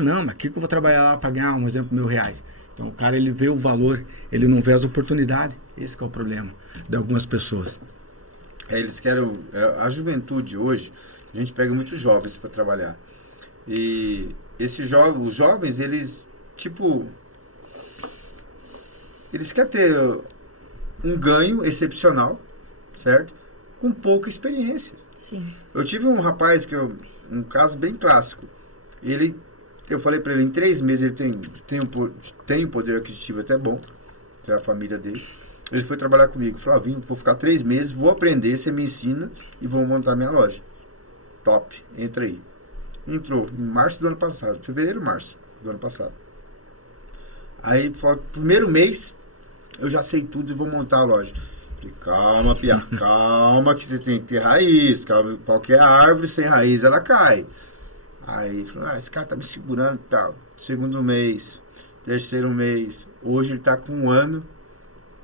Não, mas que eu vou trabalhar lá para ganhar, um exemplo, R$1.000. Então o cara, ele vê o valor, ele não vê as oportunidades. Esse que é o problema de algumas pessoas. Eles querem... A juventude hoje, a gente pega muitos jovens para trabalhar. E os jovens, eles, eles querem ter um ganho excepcional, certo? Com pouca experiência. Sim. Eu tive um rapaz, um caso bem clássico. Eu falei para ele, em 3 meses ele tem um poder aquisitivo até bom, que é a família dele. Ele foi trabalhar comigo, falou, vou ficar 3 meses, vou aprender, você me ensina e vou montar minha loja. Top, entra aí. Entrou em março do ano passado, fevereiro, março do ano passado. Aí, primeiro mês, eu já sei tudo e vou montar a loja. Falei, calma, Pia, calma que você tem que ter raiz. Calma, qualquer árvore sem raiz, ela cai. Aí, falou, esse cara tá me segurando e tal. Segundo mês, terceiro mês, hoje ele tá com 1 ano.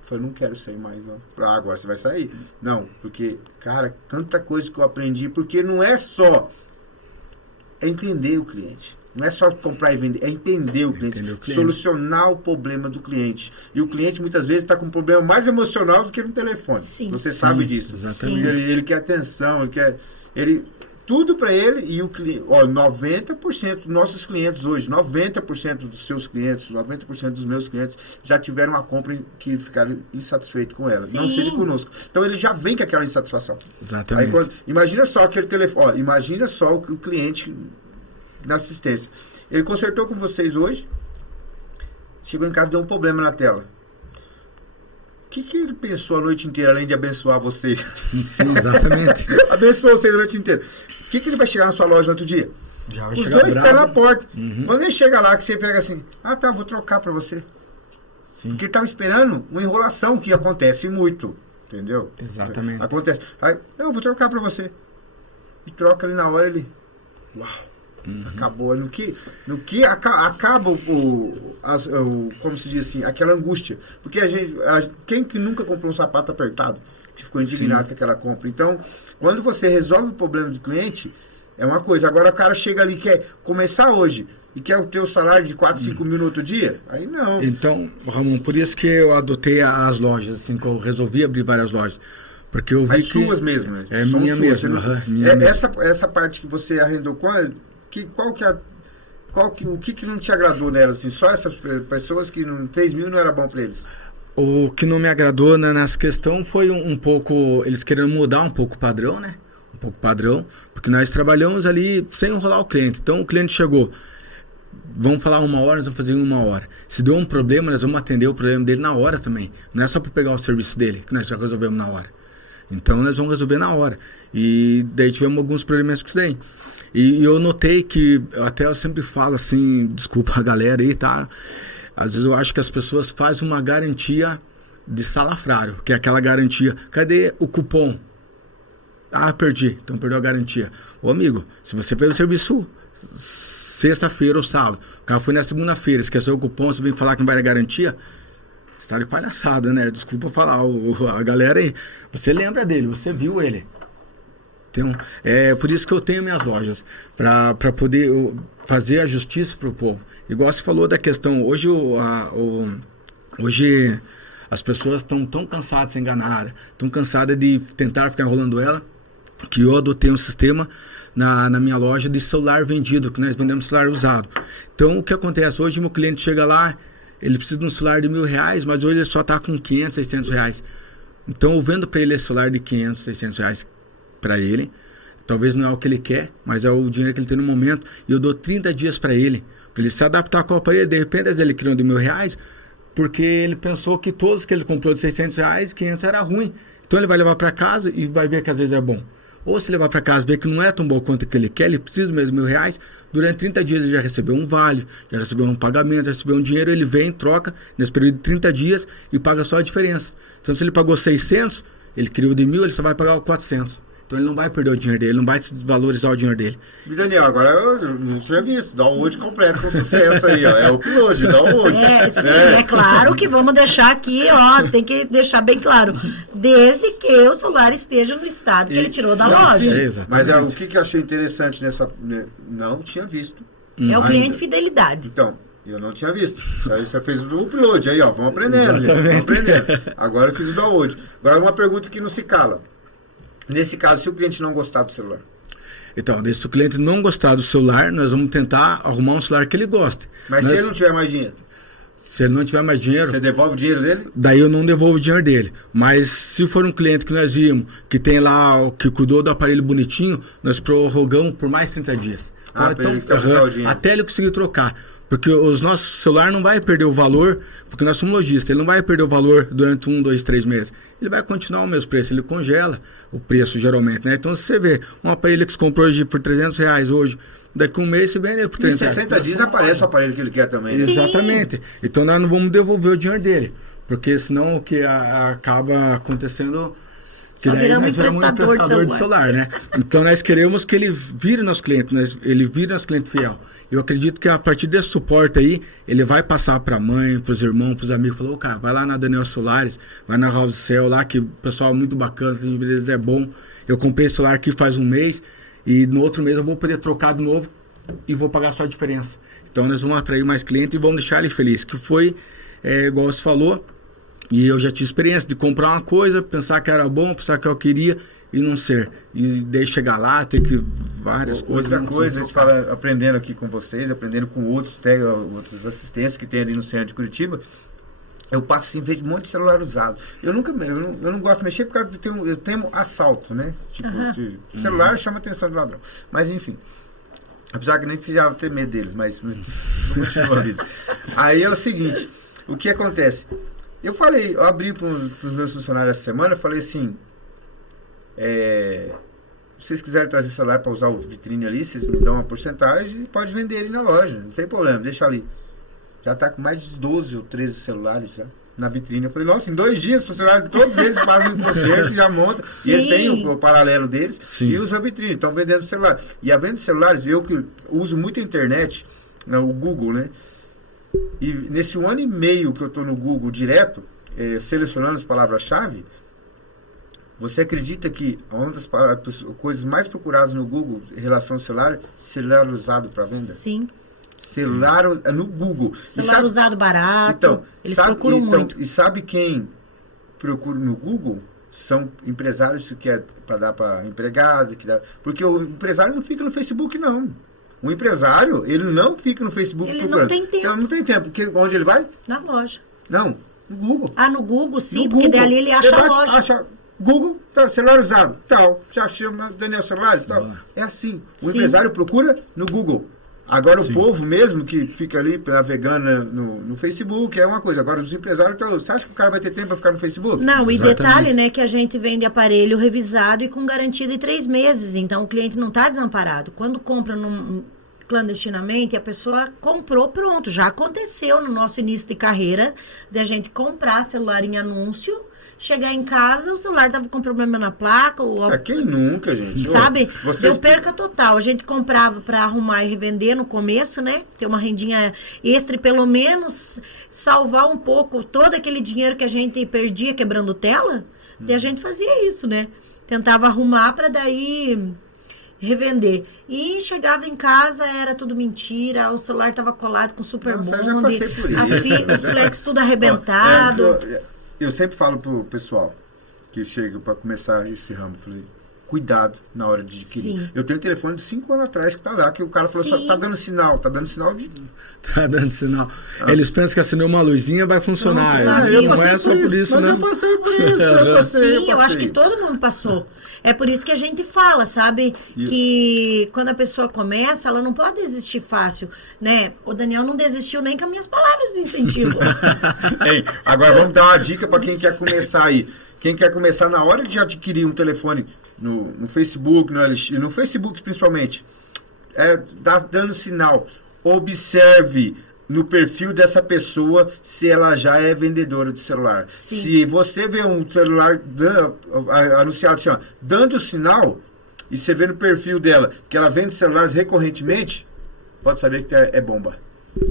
Falei, não quero sair mais, não. Falei, agora você vai sair. Não, porque, cara, tanta coisa que eu aprendi, porque não é só entender o cliente. Não é só comprar e vender, é entender o cliente, solucionar o problema do cliente. E o cliente, muitas vezes, está com um problema mais emocional do que no telefone. Sim. Você sabe disso. Exatamente. Ele quer atenção, tudo para ele, e o cliente, 90% dos nossos clientes hoje, 90% dos seus clientes, 90% dos meus clientes já tiveram uma compra que ficaram insatisfeitos com ela. Sim. Não seja conosco. Então ele já vem com aquela insatisfação. Exatamente. Aí, imagina só aquele telefone, imagina só o cliente na assistência. Ele consertou com vocês hoje, chegou em casa e deu um problema na tela. O que ele pensou a noite inteira, além de abençoar vocês? Sim, exatamente. Abençoou vocês a noite inteira. O que ele vai chegar na sua loja no outro dia? Já vai Os chegar dois bravo. pés na porta. Uhum. Quando ele chega lá, que você pega assim, tá, vou trocar pra você. Sim. Porque ele tava esperando uma enrolação, que acontece muito. Entendeu? Exatamente. Acontece. Aí, eu vou trocar pra você. E troca ali na hora, ele... Uau! Acabou. No que acaba como se diz assim, aquela angústia. Porque quem que nunca comprou um sapato apertado, que ficou indignado com aquela compra? Então, quando você resolve o problema do cliente, é uma coisa. Agora o cara chega ali e quer começar hoje e quer o teu salário de 4, 5 mil no outro dia, aí não. Então, Ramon, por isso que eu adotei as lojas, assim, que eu resolvi abrir várias lojas. Porque eu vi as suas mesmo, né? É São minha suas, mesmo. Não... Minha mesmo. Essa parte que você arrendou, qual o que não te agradou nelas? Assim, só essas pessoas que 3 mil não era bom para eles? O que não me agradou nessa questão foi um pouco, eles querendo mudar um pouco o padrão, né? Um pouco o padrão, porque nós trabalhamos ali sem enrolar o cliente. Então o cliente chegou, vamos falar 1 hora, nós vamos fazer em 1 hora. Se deu um problema, nós vamos atender o problema dele na hora também. Não é só para pegar o serviço dele, que nós já resolvemos na hora. Então nós vamos resolver na hora. E daí tivemos alguns problemas com isso daí. E eu notei que, eu sempre falo assim, desculpa a galera aí, tá? Às vezes eu acho que as pessoas fazem uma garantia de salafrário, que é aquela garantia. Cadê o cupom? Ah, perdi. Então perdeu a garantia. Ô amigo, se você fez o serviço sexta-feira ou sábado, o cara foi na segunda-feira, esqueceu o cupom, você vem falar que não vai dar garantia, você tá de palhaçada, né? Desculpa falar, a galera aí, você lembra dele, você viu ele. É por isso que eu tenho minhas lojas, para poder fazer a justiça para o povo. Igual você falou da questão, hoje as pessoas estão tão cansadas de ser enganadas, tão cansadas de tentar ficar enrolando ela, que eu adotei um sistema na minha loja de celular vendido, que nós vendemos celular usado. Então o que acontece? Hoje meu cliente chega lá, ele precisa de um celular de R$1.000, mas hoje ele só está com 500, 600 reais. Então eu vendo para ele esse celular de 500, 600 reais para ele. Talvez não é o que ele quer, mas é o dinheiro que ele tem no momento. E eu dou 30 dias para ele se adaptar com o aparelho. De repente ele criou de R$1.000, porque ele pensou que todos que ele comprou de 600 reais, 500 era ruim. Então ele vai levar para casa e vai ver que às vezes é bom. Ou se levar para casa e ver que não é tão bom quanto que ele quer, ele precisa mesmo de R$1.000, durante 30 dias ele já recebeu um vale, já recebeu um pagamento, já recebeu um dinheiro, ele vem, troca nesse período de 30 dias e paga só a diferença. Então se ele pagou 600, ele criou de 1.000, ele só vai pagar o 400. Então ele não vai perder o dinheiro dele, ele não vai desvalorizar o dinheiro dele. E Daniel, agora eu não tinha visto, download completo com sucesso aí, ó. É o upload, download. Sim, é claro que vamos deixar aqui, ó, tem que deixar bem claro. Desde que o celular esteja no estado que ele tirou da loja. Sim, mas o que eu achei interessante nessa. Não tinha visto. É o cliente fidelidade. Então, eu não tinha visto. Isso aí você fez o upload, aí, ó, vamos aprendendo, gente. Vamos aprendendo. Agora eu fiz o download. Agora uma pergunta que não se cala. Nesse caso, se o cliente não gostar do celular? Então, se o cliente não gostar do celular, nós vamos tentar arrumar um celular que ele goste. Mas se ele não tiver mais dinheiro? Se ele não tiver mais dinheiro... Você devolve o dinheiro dele? Daí eu não devolvo o dinheiro dele. Mas se for um cliente que nós vimos, que tem lá, que cuidou do aparelho bonitinho, nós prorrogamos por mais 30 dias. Então, até ele conseguir trocar. Porque o nosso celular não vai perder o valor, porque nós somos lojistas, ele não vai perder o valor durante 1, 2, 3 meses. Ele vai continuar o mesmo preço, ele congela o preço geralmente, né? Então se você vê um aparelho que você comprou hoje por R$300 hoje, daqui a um mês você vende ele por R$300. Em 60 dias aparece o aparelho que ele quer também. Sim. Exatamente. Então nós não vamos devolver o dinheiro dele, porque senão o que acaba acontecendo... Que daí nós viramos um emprestador de celular, né? Então nós queremos que ele vire nosso cliente, ele vire nosso cliente fiel. Eu acredito que a partir desse suporte aí, ele vai passar para a mãe, para os irmãos, para os amigos. Falou, cara, vai lá na Daniel Solares, vai na House Cell lá, que o pessoal é muito bacana, é bom. Eu comprei esse celular aqui faz um mês e no outro mês eu vou poder trocar de novo e vou pagar só a diferença. Então nós vamos atrair mais clientes e vamos deixar ele feliz. Que foi, igual você falou, e eu já tive experiência de comprar uma coisa, pensar que era bom, pensar que eu queria e não ser. E daí chegar lá, ter que várias coisas. Outra coisa, a gente fala, aprendendo aqui com vocês, aprendendo com outros assistentes que tem ali no centro de Curitiba, eu passo assim, vejo um monte de celular usado. Eu não gosto de mexer porque eu temo assalto, né? Tipo, celular chama a atenção do ladrão. Mas enfim. Apesar que nem precisava ter medo deles, mas não continua a vida. Aí é o seguinte, o que acontece? Eu abri para os meus funcionários essa semana, eu falei assim, se vocês quiserem trazer celular para usar o vitrine ali, vocês me dão uma porcentagem e pode vender ele na loja, não tem problema, deixa ali. Já está com mais de 12 ou 13 celulares já na vitrine. Eu falei, nossa, em 2 dias, funcionários, todos eles fazem o concerto e já montam. E eles têm o paralelo deles. Sim. E usam a vitrine, estão vendendo celular. E a venda de celulares, eu que uso muito a internet, o Google, né? E nesse 1 ano e meio que eu estou no Google direto, selecionando as palavras-chave, você acredita que uma das coisas mais procuradas no Google em relação ao celular usado para venda? Sim. Celular no Google. Celular usado barato. Então, eles procuram muito. E sabe quem procura no Google? São empresários que é para dar para empregado, porque o empresário não fica no Facebook, não. O empresário, ele não fica no Facebook Ele procurando. não tem tempo. Então, não tem tempo. Porque onde ele vai? Na loja. Não, no Google. Ah, no Google, sim, No porque Google. dali ele acha a Debate, loja. acha Google, tá, celular usado, tal. Já chama Daniel Celulares, tal. É assim. O Sim. empresário procura no Google. Agora Sim. o povo mesmo que fica ali navegando no Facebook é uma coisa. Agora os empresários, então, você acha que o cara vai ter tempo para ficar no Facebook? Não, e Exatamente. detalhe, né, que a gente vende aparelho revisado e com garantia de 3 meses. Então, o cliente não está desamparado. Quando compra clandestinamente, a pessoa comprou, pronto. Já aconteceu no nosso início de carreira, de a gente comprar celular em anúncio, chegar em casa, o celular estava com problema na placa, ou Quem nunca, gente? sabe? Ô, vocês Deu que- perca total. A gente comprava para arrumar e revender no começo, né? Ter uma rendinha extra e pelo menos salvar um pouco todo aquele dinheiro que a gente perdia quebrando tela. E a gente fazia isso, né? Tentava arrumar para daí revender. E chegava em casa, era tudo mentira, o celular estava colado com super Nossa, eu já bonde, passei por isso. os flex tudo arrebentado. Eu sempre falo pro pessoal que chega para começar esse ramo, falei, cuidado na hora de adquirir. Sim. Eu tenho um telefone de 5 anos atrás que tá lá, que o cara falou, só Sim. tá dando sinal de... Tá dando sinal. Eles pensam que acendeu uma luzinha vai funcionar. Não, Não, eu não é só por isso, mas né? eu passei por isso, eu passei. Sim, eu acho que todo mundo passou. É por isso que a gente fala, sabe? Que quando a pessoa começa, ela não pode desistir fácil, né? O Daniel não desistiu nem com as minhas palavras de incentivo. Hein, agora vamos dar uma dica para quem quer começar aí. Quem quer começar na hora de adquirir um telefone no Facebook, no LX, no Facebook principalmente, dando sinal. Observe no perfil dessa pessoa se ela já é vendedora de celular. Sim. Se você vê um celular anunciado assim, ó, dando sinal, e você vê no perfil dela que ela vende celulares recorrentemente, pode saber que é bomba.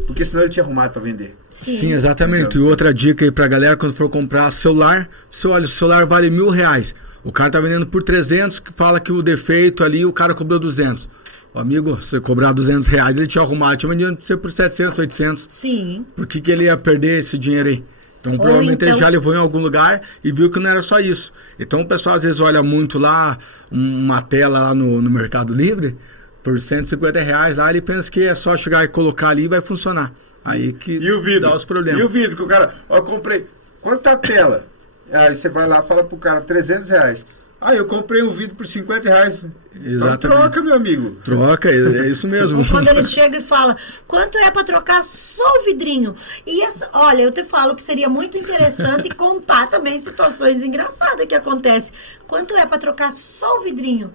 Porque senão ele tinha arrumado para vender. Sim, exatamente. E outra dica aí pra galera, quando for comprar celular, você olha, o celular vale R$1.000. O cara tá vendendo por 300, que fala que o defeito ali, o cara cobrou 200. Ô, amigo, você cobrar R$200, ele tinha arrumado, tinha vendido pra você por 700, 800. Sim. Por que ele ia perder esse dinheiro aí? Então, provavelmente ele já levou em algum lugar e viu que não era só isso. Então, o pessoal às vezes olha muito lá, uma tela lá no Mercado Livre, por R$150 lá, ele pensa que é só chegar e colocar ali e vai funcionar. Aí que E o vidro? dá os problemas. E o vidro que o cara, ó, eu comprei, quanto tá a tela? Aí você vai lá e fala pro cara, R$300. Ah, eu comprei um vidro por R$50. Exatamente. Então troca, meu amigo. Troca, é isso mesmo. Ou quando eles chegam e falam, quanto é para trocar só o vidrinho? E olha, eu te falo que seria muito interessante contar também situações engraçadas que acontecem. Quanto é para trocar só o vidrinho?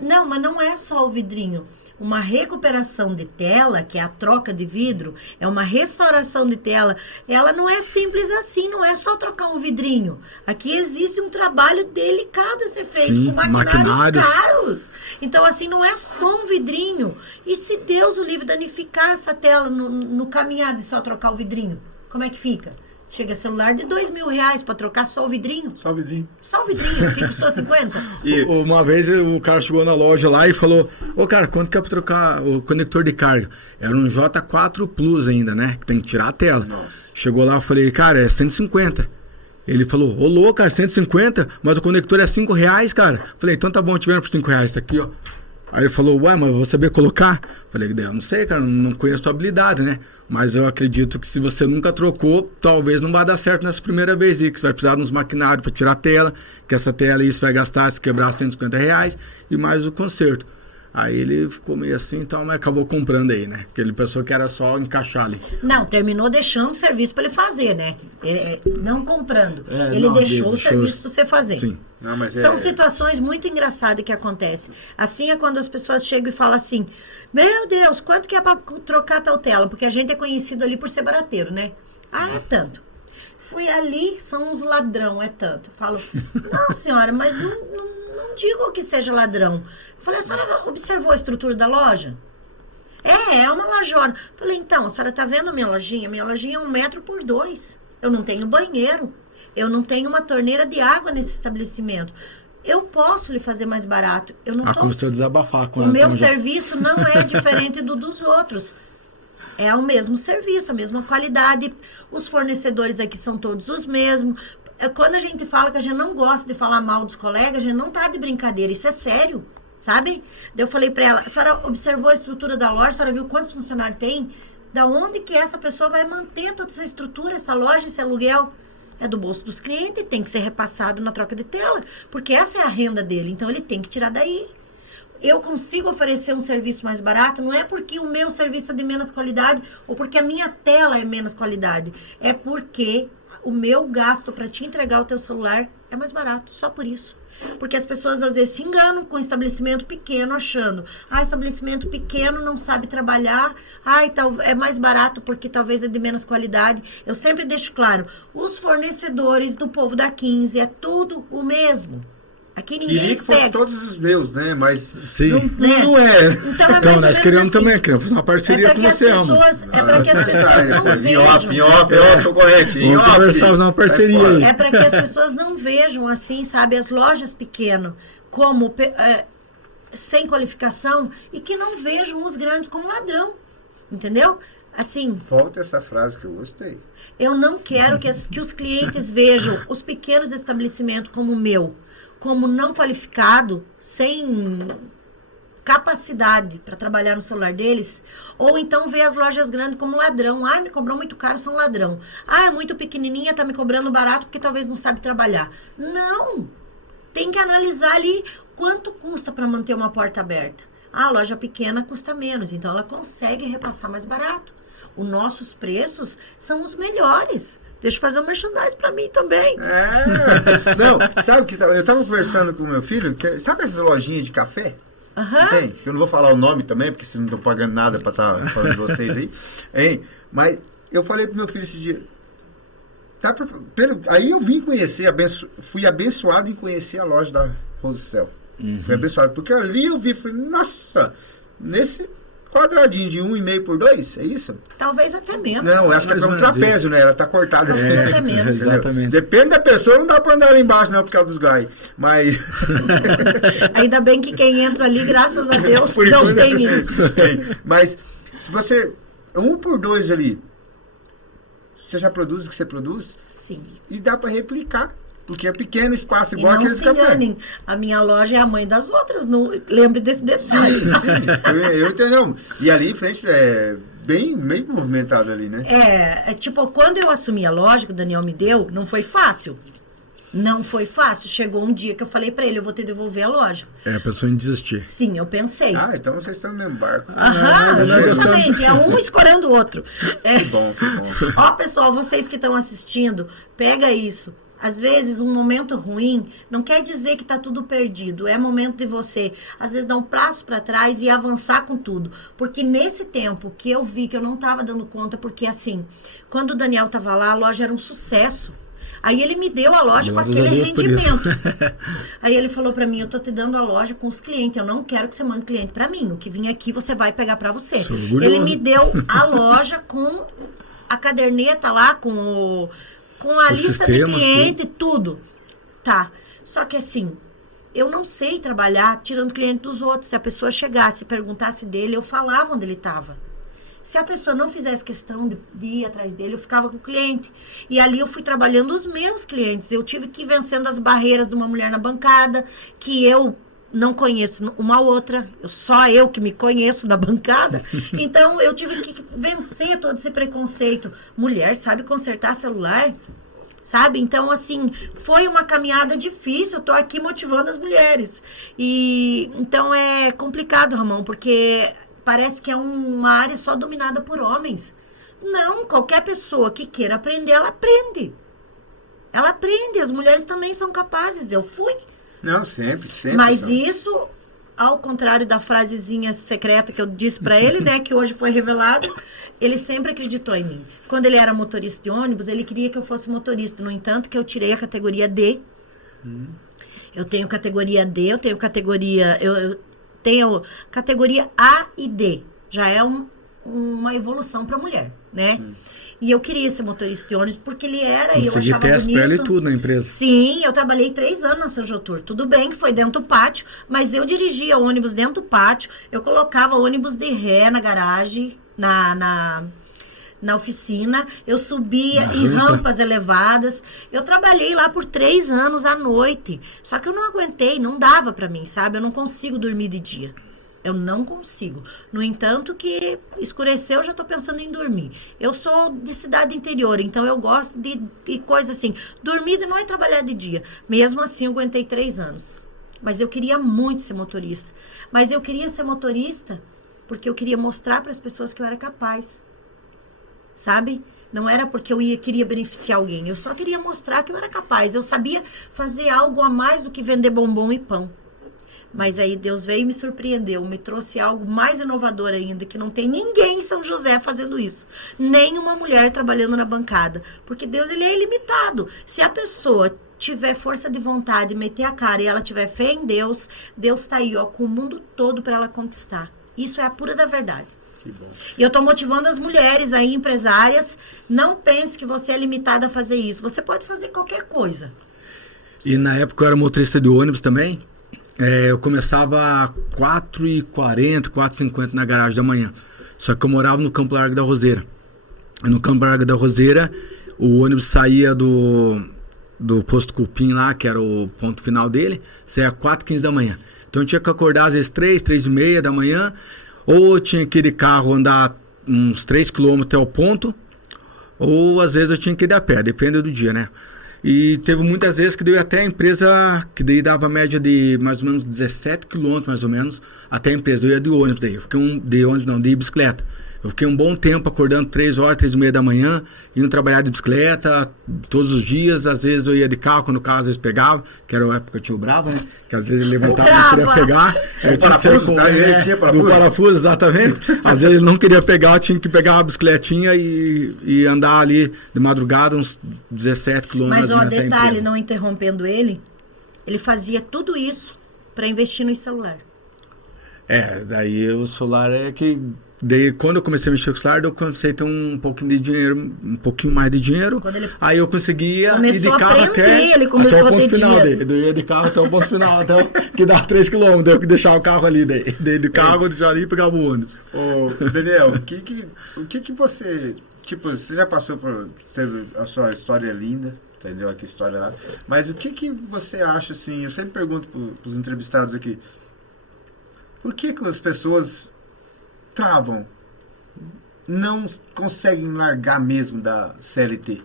Não, mas não é só o vidrinho. Uma recuperação de tela, que é a troca de vidro, é uma restauração de tela. Ela não é simples assim, não é só trocar um vidrinho. Aqui existe um trabalho delicado a ser feito, Sim, com maquinários maquinários. caros. Então, assim, não é só um vidrinho. E se Deus o livre danificar essa tela no caminhar de só trocar o vidrinho? Como é que fica? Chega celular de R$2.000 para trocar só o vidrinho? Só o vidrinho. Só o vidrinho, que custou 50? E Uma vez o cara chegou na loja lá e falou, ô cara, quanto que é pra trocar o conector de carga? Era um J4 Plus ainda, né? Que tem que tirar a tela. Nossa. Chegou lá, eu falei, cara, é 150. Ele falou, ô louco, cara, 150? Mas o conector é R$5, cara. Falei, então tá bom, tiveram por R$5, tá aqui, ó. Aí ele falou, ué, mas eu vou saber colocar? Falei, eu não sei, cara, não conheço a tua habilidade, né? Mas eu acredito que se você nunca trocou, talvez não vá dar certo nessa primeira vez aí, que você vai precisar de uns maquinários para tirar a tela, que essa tela aí você vai gastar, se quebrar, R$150, e mais o conserto. Aí ele ficou meio assim, então, mas acabou comprando aí, né? Porque ele pensou que era só encaixar ali. Não, terminou deixando o serviço para ele fazer, né? Não comprando. É, ele não, deixou ele o serviço para você fazer. Sim. Não, mas São situações muito engraçadas que acontecem. Assim é quando as pessoas chegam e falam assim, meu Deus, quanto que é para trocar tal tela? Porque a gente é conhecido ali por ser barateiro, né? Ah, é tanto. Fui ali, são uns ladrão, é tanto. Falo, não senhora, mas não digo que seja ladrão. Falei, a senhora observou a estrutura da loja? É uma lojona. Falei, então, a senhora tá vendo a minha lojinha? Minha lojinha é 1 metro por 2. Eu não tenho banheiro. Eu não tenho uma torneira de água nesse estabelecimento. Eu posso lhe fazer mais barato. Eu não tô... Começou a desabafar com O ela. meu então já- serviço não é diferente dos outros. É o mesmo serviço, a mesma qualidade. Os fornecedores aqui são todos os mesmos. Quando a gente fala que a gente não gosta de falar mal dos colegas, a gente não tá de brincadeira. Isso é sério. sabe? Daí eu falei pra ela, a senhora observou a estrutura da loja, a senhora viu quantos funcionários tem? Da onde que essa pessoa vai manter toda essa estrutura, essa loja, esse aluguel? É do bolso dos clientes, tem que ser repassado na troca de tela, porque essa é a renda dele, então ele tem que tirar daí. Eu consigo oferecer um serviço mais barato, não é porque o meu serviço é de menos qualidade ou porque a minha tela é menos qualidade, é porque o meu gasto para te entregar o teu celular é mais barato, só por isso. Porque as pessoas às vezes se enganam com estabelecimento pequeno, achando, estabelecimento pequeno não sabe trabalhar, é mais barato porque talvez é de menos qualidade. Eu sempre deixo claro, os fornecedores do povo da 15 é tudo o mesmo. Aqui ninguém queria que fosse todos os meus, né? Mas sim. Não é. Então nós queremos também, queremos fazer uma parceria com você, amor. É para que as pessoas não vejam. Em off, concorrente. Vamos conversar, fazer uma parceria aí. É para que as pessoas não vejam assim, sabe, as lojas pequenas como sem qualificação e que não vejam os grandes como ladrão. Entendeu? Assim. Volta essa frase que eu gostei. Eu não quero que os clientes vejam os pequenos estabelecimentos como o meu, como não qualificado, sem capacidade para trabalhar no celular deles, ou então ver as lojas grandes como ladrão. Me cobrou muito caro, são ladrão. É muito pequenininha, tá me cobrando barato porque talvez não sabe trabalhar. Não! Tem que analisar ali quanto custa para manter uma porta aberta. A loja pequena custa menos, então ela consegue repassar mais barato. Os nossos preços são os melhores. Deixa eu fazer um merchandising pra mim também. Não, sabe que eu tava conversando com o meu filho, sabe essas lojinhas de café? Tem, que eu não vou falar o nome também, porque vocês não estão pagando nada pra estar falando de vocês aí. Mas eu falei pro meu filho esse dia, aí eu vim conhecer, fui abençoado em conhecer a loja da Rosicel. Fui abençoado, porque ali eu vi, falei, nossa, nesse quadradinho de 1,5 por 2, é isso? Talvez até menos. Não, acho que é como um trapézio, né? Ela tá cortada. Talvez até menos. Exatamente. Depende da pessoa, não dá pra andar lá embaixo, não, por causa dos gás. Mas... Ainda bem que quem entra ali, graças a Deus, não tem isso. Mas, se você... 1 por 2 ali, você já produz o que você produz? Sim. E dá pra replicar. Porque é pequeno espaço, igual e não aqueles se cafés. enganem, a minha loja é a mãe das outras, não lembre desse detalhe. Sim. Eu entendo. E ali em frente é bem movimentado ali, né? Tipo, quando eu assumi a loja que o Daniel me deu, não foi fácil. Não foi fácil. Chegou um dia que eu falei pra ele, eu vou ter que devolver a loja. A pessoa em desistir. Sim, eu pensei. Então vocês estão no mesmo barco. Justamente. É um escorando o outro. Que bom. Ó, pessoal, vocês que estão assistindo, pega isso. Às vezes, um momento ruim não quer dizer que está tudo perdido. É momento de você, às vezes, dar um passo para trás e avançar com tudo. Porque nesse tempo que eu vi que eu não estava dando conta, porque assim, quando o Daniel estava lá, a loja era um sucesso. Aí ele me deu a loja com aquele rendimento. Aí ele falou para mim, eu tô te dando a loja com os clientes, eu não quero que você mande cliente para mim. O que vir aqui, você vai pegar para você. Ele me deu a loja com a caderneta lá, com a lista de cliente, tudo. Tá. Só que assim, eu não sei trabalhar tirando cliente dos outros. Se a pessoa chegasse e perguntasse dele, eu falava onde ele estava. Se a pessoa não fizesse questão de ir atrás dele, eu ficava com o cliente. E ali eu fui trabalhando os meus clientes. Eu tive que ir vencendo as barreiras de uma mulher na bancada, que eu não conheço uma outra, só eu que me conheço na bancada. Então, eu tive que vencer todo esse preconceito. Mulher sabe consertar celular? Sabe? Então, assim, foi uma caminhada difícil. Eu tô aqui motivando as mulheres. E então é complicado, Ramon, porque parece que é uma área só dominada por homens. Não, qualquer pessoa que queira aprender, ela aprende. Ela aprende, as mulheres também são capazes. Eu fui. Não, sempre. Mas isso, ao contrário da frasezinha secreta que eu disse para ele, né, que hoje foi revelado, ele sempre acreditou em mim. Quando ele era motorista de ônibus, ele queria que eu fosse motorista. No entanto, que eu tirei a categoria D. Eu tenho categoria D, eu tenho categoria... Eu tenho categoria A e D. Já é uma evolução para mulher, né? E eu queria ser motorista de ônibus porque ele era e eu achava bonito. TSPL e tudo na empresa. Sim, eu trabalhei 3 anos na São Jotur. Tudo bem que foi dentro do pátio, mas eu dirigia ônibus dentro do pátio. Eu colocava ônibus de ré na garagem, na oficina, eu subia em rampas elevadas. Eu trabalhei lá por 3 anos à noite. Só que eu não aguentei, não dava para mim, sabe? Eu não consigo dormir de dia. Eu não consigo. No entanto, que escureceu, eu já estou pensando em dormir. Eu sou de cidade interior, então eu gosto de coisa assim. Dormir não é trabalhar de dia. Mesmo assim, eu aguentei 3 anos. Mas eu queria muito ser motorista. Mas eu queria ser motorista porque eu queria mostrar para as pessoas que eu era capaz. Sabe? Não era porque queria beneficiar alguém. Eu só queria mostrar que eu era capaz. Eu sabia fazer algo a mais do que vender bombom e pão. Mas aí Deus veio e me surpreendeu, me trouxe algo mais inovador ainda, que não tem ninguém em São José fazendo isso. Nem uma mulher trabalhando na bancada. Porque Deus, ele é ilimitado. Se a pessoa tiver força de vontade, meter a cara e ela tiver fé em Deus, Deus está aí, ó, com o mundo todo para ela conquistar. Isso é a pura da verdade. Que bom. E eu estou motivando as mulheres aí, empresárias, não pense que você é limitada a fazer isso. Você pode fazer qualquer coisa. E na época eu era motorista de ônibus também. Eu começava 4h40, 4h50 na garagem da manhã. Só que eu morava no Campo Largo da Roseira. E no Campo Largo da Roseira, o ônibus saía do posto Cupim lá, que era o ponto final dele, saía 4h15 da manhã. Então eu tinha que acordar às vezes 3h30 da manhã, ou eu tinha que ir de carro andar uns 3 km até o ponto, ou às vezes eu tinha que ir a pé, depende do dia, né? E teve muitas vezes que deu até a empresa, que daí dava média de mais ou menos 17 km mais ou menos, até a empresa. Eu ia de ônibus daí, eu fiquei de bicicleta. Eu fiquei um bom tempo acordando 3 horas, 3h30 da manhã, indo trabalhar de bicicleta todos os dias. Às vezes eu ia de carro, quando o carro às vezes pegava, que era a época que eu tinha o Brava, né? Que às vezes ele levantava e não queria pegar. Eu tinha que sair com o parafuso, exatamente. Às vezes ele não queria pegar, eu tinha que pegar uma bicicletinha e andar ali de madrugada, uns 17 quilômetros. Mas ó, detalhe, não interrompendo ele fazia tudo isso para investir no celular. Daí o celular é que... Daí, quando eu comecei a mexer com o celular, eu comecei a ter um pouquinho de dinheiro, um pouquinho mais de dinheiro. Aí eu conseguia ir de carro até o ponto final dele. Eu ia de carro até o ponto final, até que dava 3 km. Daí eu que deixava o carro ali. Daí de carro eu deixava ali e pegava o ônibus. Ô, Daniel, o que você... Tipo, você já passou por... Teve a sua história linda, entendeu? Aqui, história lá. Mas o que você acha, assim... Eu sempre pergunto pros entrevistados aqui. Por que as pessoas... travam, não conseguem largar mesmo da CLT?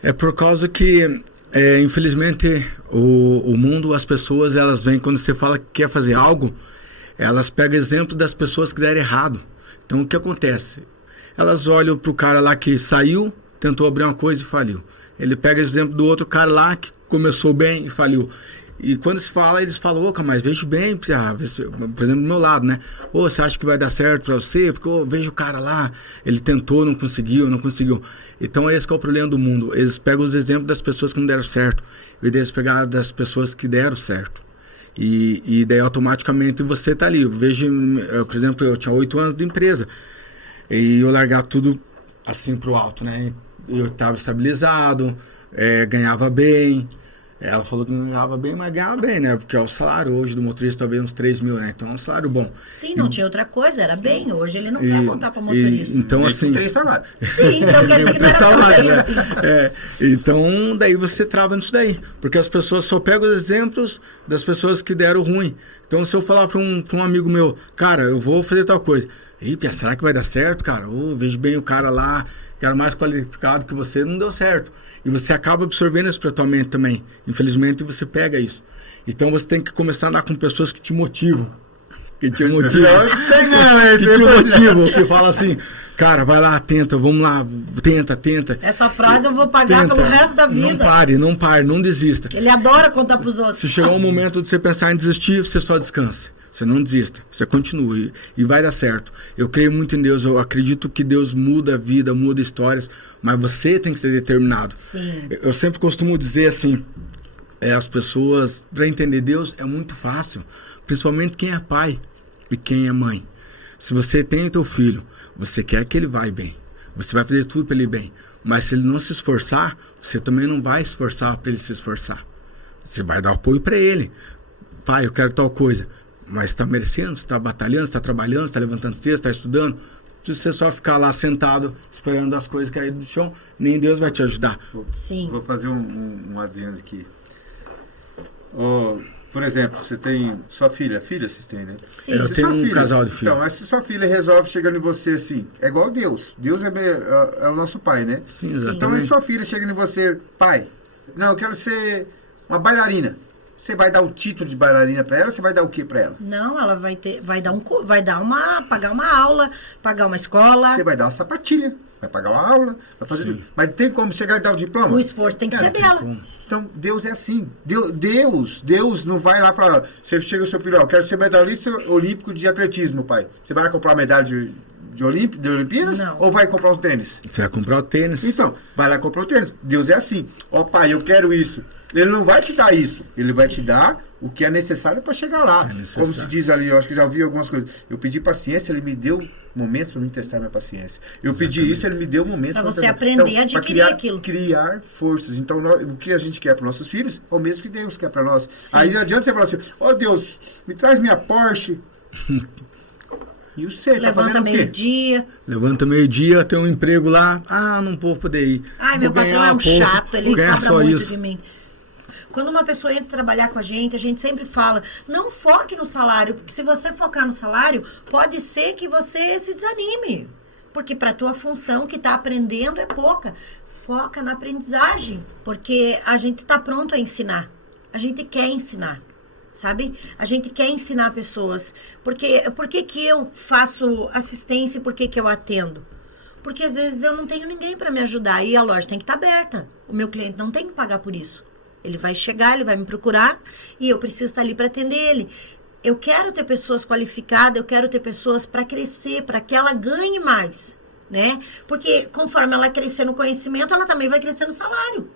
É por causa que, infelizmente, o mundo, as pessoas, elas vêm, quando você fala que quer fazer algo, elas pegam exemplo das pessoas que deram errado. Então, o que acontece? Elas olham pro cara lá que saiu, tentou abrir uma coisa e faliu. Ele pega exemplo do outro cara lá que começou bem e faliu. E quando se fala, eles falam, mas vejo bem, por exemplo, do meu lado, né? Você acha que vai dar certo pra você? Porque vejo o cara lá, ele tentou, não conseguiu. Então esse que é o problema do mundo. Eles pegam os exemplos das pessoas que não deram certo, e eles pegaram das pessoas que deram certo. E daí automaticamente você tá ali. Eu vejo, por exemplo, eu tinha 8 anos de empresa, e eu largar tudo assim pro alto, né? Eu estava estabilizado, ganhava bem. Ela falou que não ganhava bem, mas ganhava bem, né? Porque o salário hoje do motorista talvez uns 3 mil, né? Então é um salário bom. Sim, não tinha outra coisa, era bem. Hoje ele não quer voltar para motorista. Então, assim... 3 salários. Sim, então quer dizer que não era salário, bem, né? assim. Então, daí você trava nisso daí. Porque as pessoas só pegam os exemplos das pessoas que deram ruim. Então, se eu falar para um amigo meu, cara, eu vou fazer tal coisa. Será que vai dar certo, cara? Vejo bem o cara lá, que era mais qualificado que você, não deu certo. E você acaba absorvendo isso para tua mente também. Infelizmente, você pega isso. Então, você tem que começar a andar com pessoas que te motivam. Que te motivam. Que falam assim, cara, vai lá, tenta, vamos lá, tenta. Essa frase eu vou pagar pelo resto da vida. Não pare, não desista. Ele adora contar pros outros. Se chegar um momento de você pensar em desistir, você só descansa. Você não desista, você continua e vai dar certo. Eu creio muito em Deus, eu acredito que Deus muda a vida, muda histórias, mas você tem que ser determinado. Sim. Eu sempre costumo dizer assim, as pessoas, para entender Deus é muito fácil, principalmente quem é pai e quem é mãe. Se você tem o teu filho, você quer que ele vá bem, você vai fazer tudo para ele ir bem, mas se ele não se esforçar, você também não vai esforçar para ele se esforçar. Você vai dar apoio para ele. Pai, eu quero tal coisa. Mas está merecendo, está batalhando, está trabalhando, está levantando cedo, está estudando. Se você só ficar lá sentado esperando as coisas caírem do chão, nem Deus vai te ajudar. Sim. Vou fazer um adendo aqui. Por exemplo, você tem sua filha. Filha vocês têm, né? Sim. Eu Se tenho sua um filha- casal de filhos. Então, mas se sua filha resolve chegando em você assim, é igual Deus. Deus é o nosso pai, né? Sim, Sim. exatamente. Então, e sua filha chegando em você, pai, não, eu quero ser uma bailarina. Você vai dar o título de bailarina pra ela ou você vai dar o que pra ela? Não, ela pagar uma aula, pagar uma escola. Você vai dar uma sapatilha, vai pagar uma aula, vai fazer tudo. Mas tem como chegar e dar o diploma? O esforço tem que ser dela. Então, Deus é assim. Deus não vai lá e fala, você chega o seu filho, ó, eu quero ser medalhista olímpico de atletismo, pai. Você vai lá comprar uma medalha de Olimpíadas? Não. Ou vai comprar um tênis? Você vai comprar o tênis. Então, vai lá comprar o tênis. Deus é assim. Ó, pai, eu quero isso. Ele não vai te dar isso. Ele vai te dar o que é necessário para chegar lá. Como se diz ali, eu acho que já ouvi algumas coisas. Eu pedi paciência, ele me deu momentos para me testar minha paciência. Eu pedi isso, ele me deu momentos Pra pra você testar. aprender a pra adquirir aquilo. Criar forças. Então, o que a gente quer para nossos filhos é o mesmo que Deus quer para nós. Sim. Aí não adianta você falar assim, ó Deus, me traz minha Porsche. E você, tá Levanta fazendo o quê? meio-dia. Levanta meio-dia, tem um emprego lá. Ah, não vou poder ir. Ai, meu Vou patrão ganhar é um pouco, chato, ele vou ganhar cobra só muito isso. de mim. Quando uma pessoa entra trabalhar com a gente sempre fala, não foque no salário, porque se você focar no salário, pode ser que você se desanime. Porque para a tua função que está aprendendo é pouca. Foca na aprendizagem, porque a gente está pronto a ensinar. A gente quer ensinar, sabe? A gente quer ensinar pessoas. Por que que eu faço assistência e por que que eu atendo? Porque às vezes eu não tenho ninguém para me ajudar e a loja tem que estar aberta. O meu cliente não tem que pagar por isso. Ele vai chegar, ele vai me procurar e eu preciso estar ali para atender ele. Eu quero ter pessoas qualificadas, eu quero ter pessoas para crescer, para que ela ganhe mais, né? Porque conforme ela crescer no conhecimento, ela também vai crescer no salário.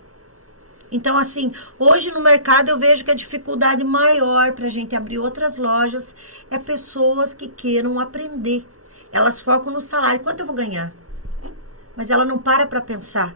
Então, assim, hoje no mercado eu vejo que a dificuldade maior para a gente abrir outras lojas é pessoas que queiram aprender. Elas focam no salário. Quanto eu vou ganhar? Mas ela não para pensar,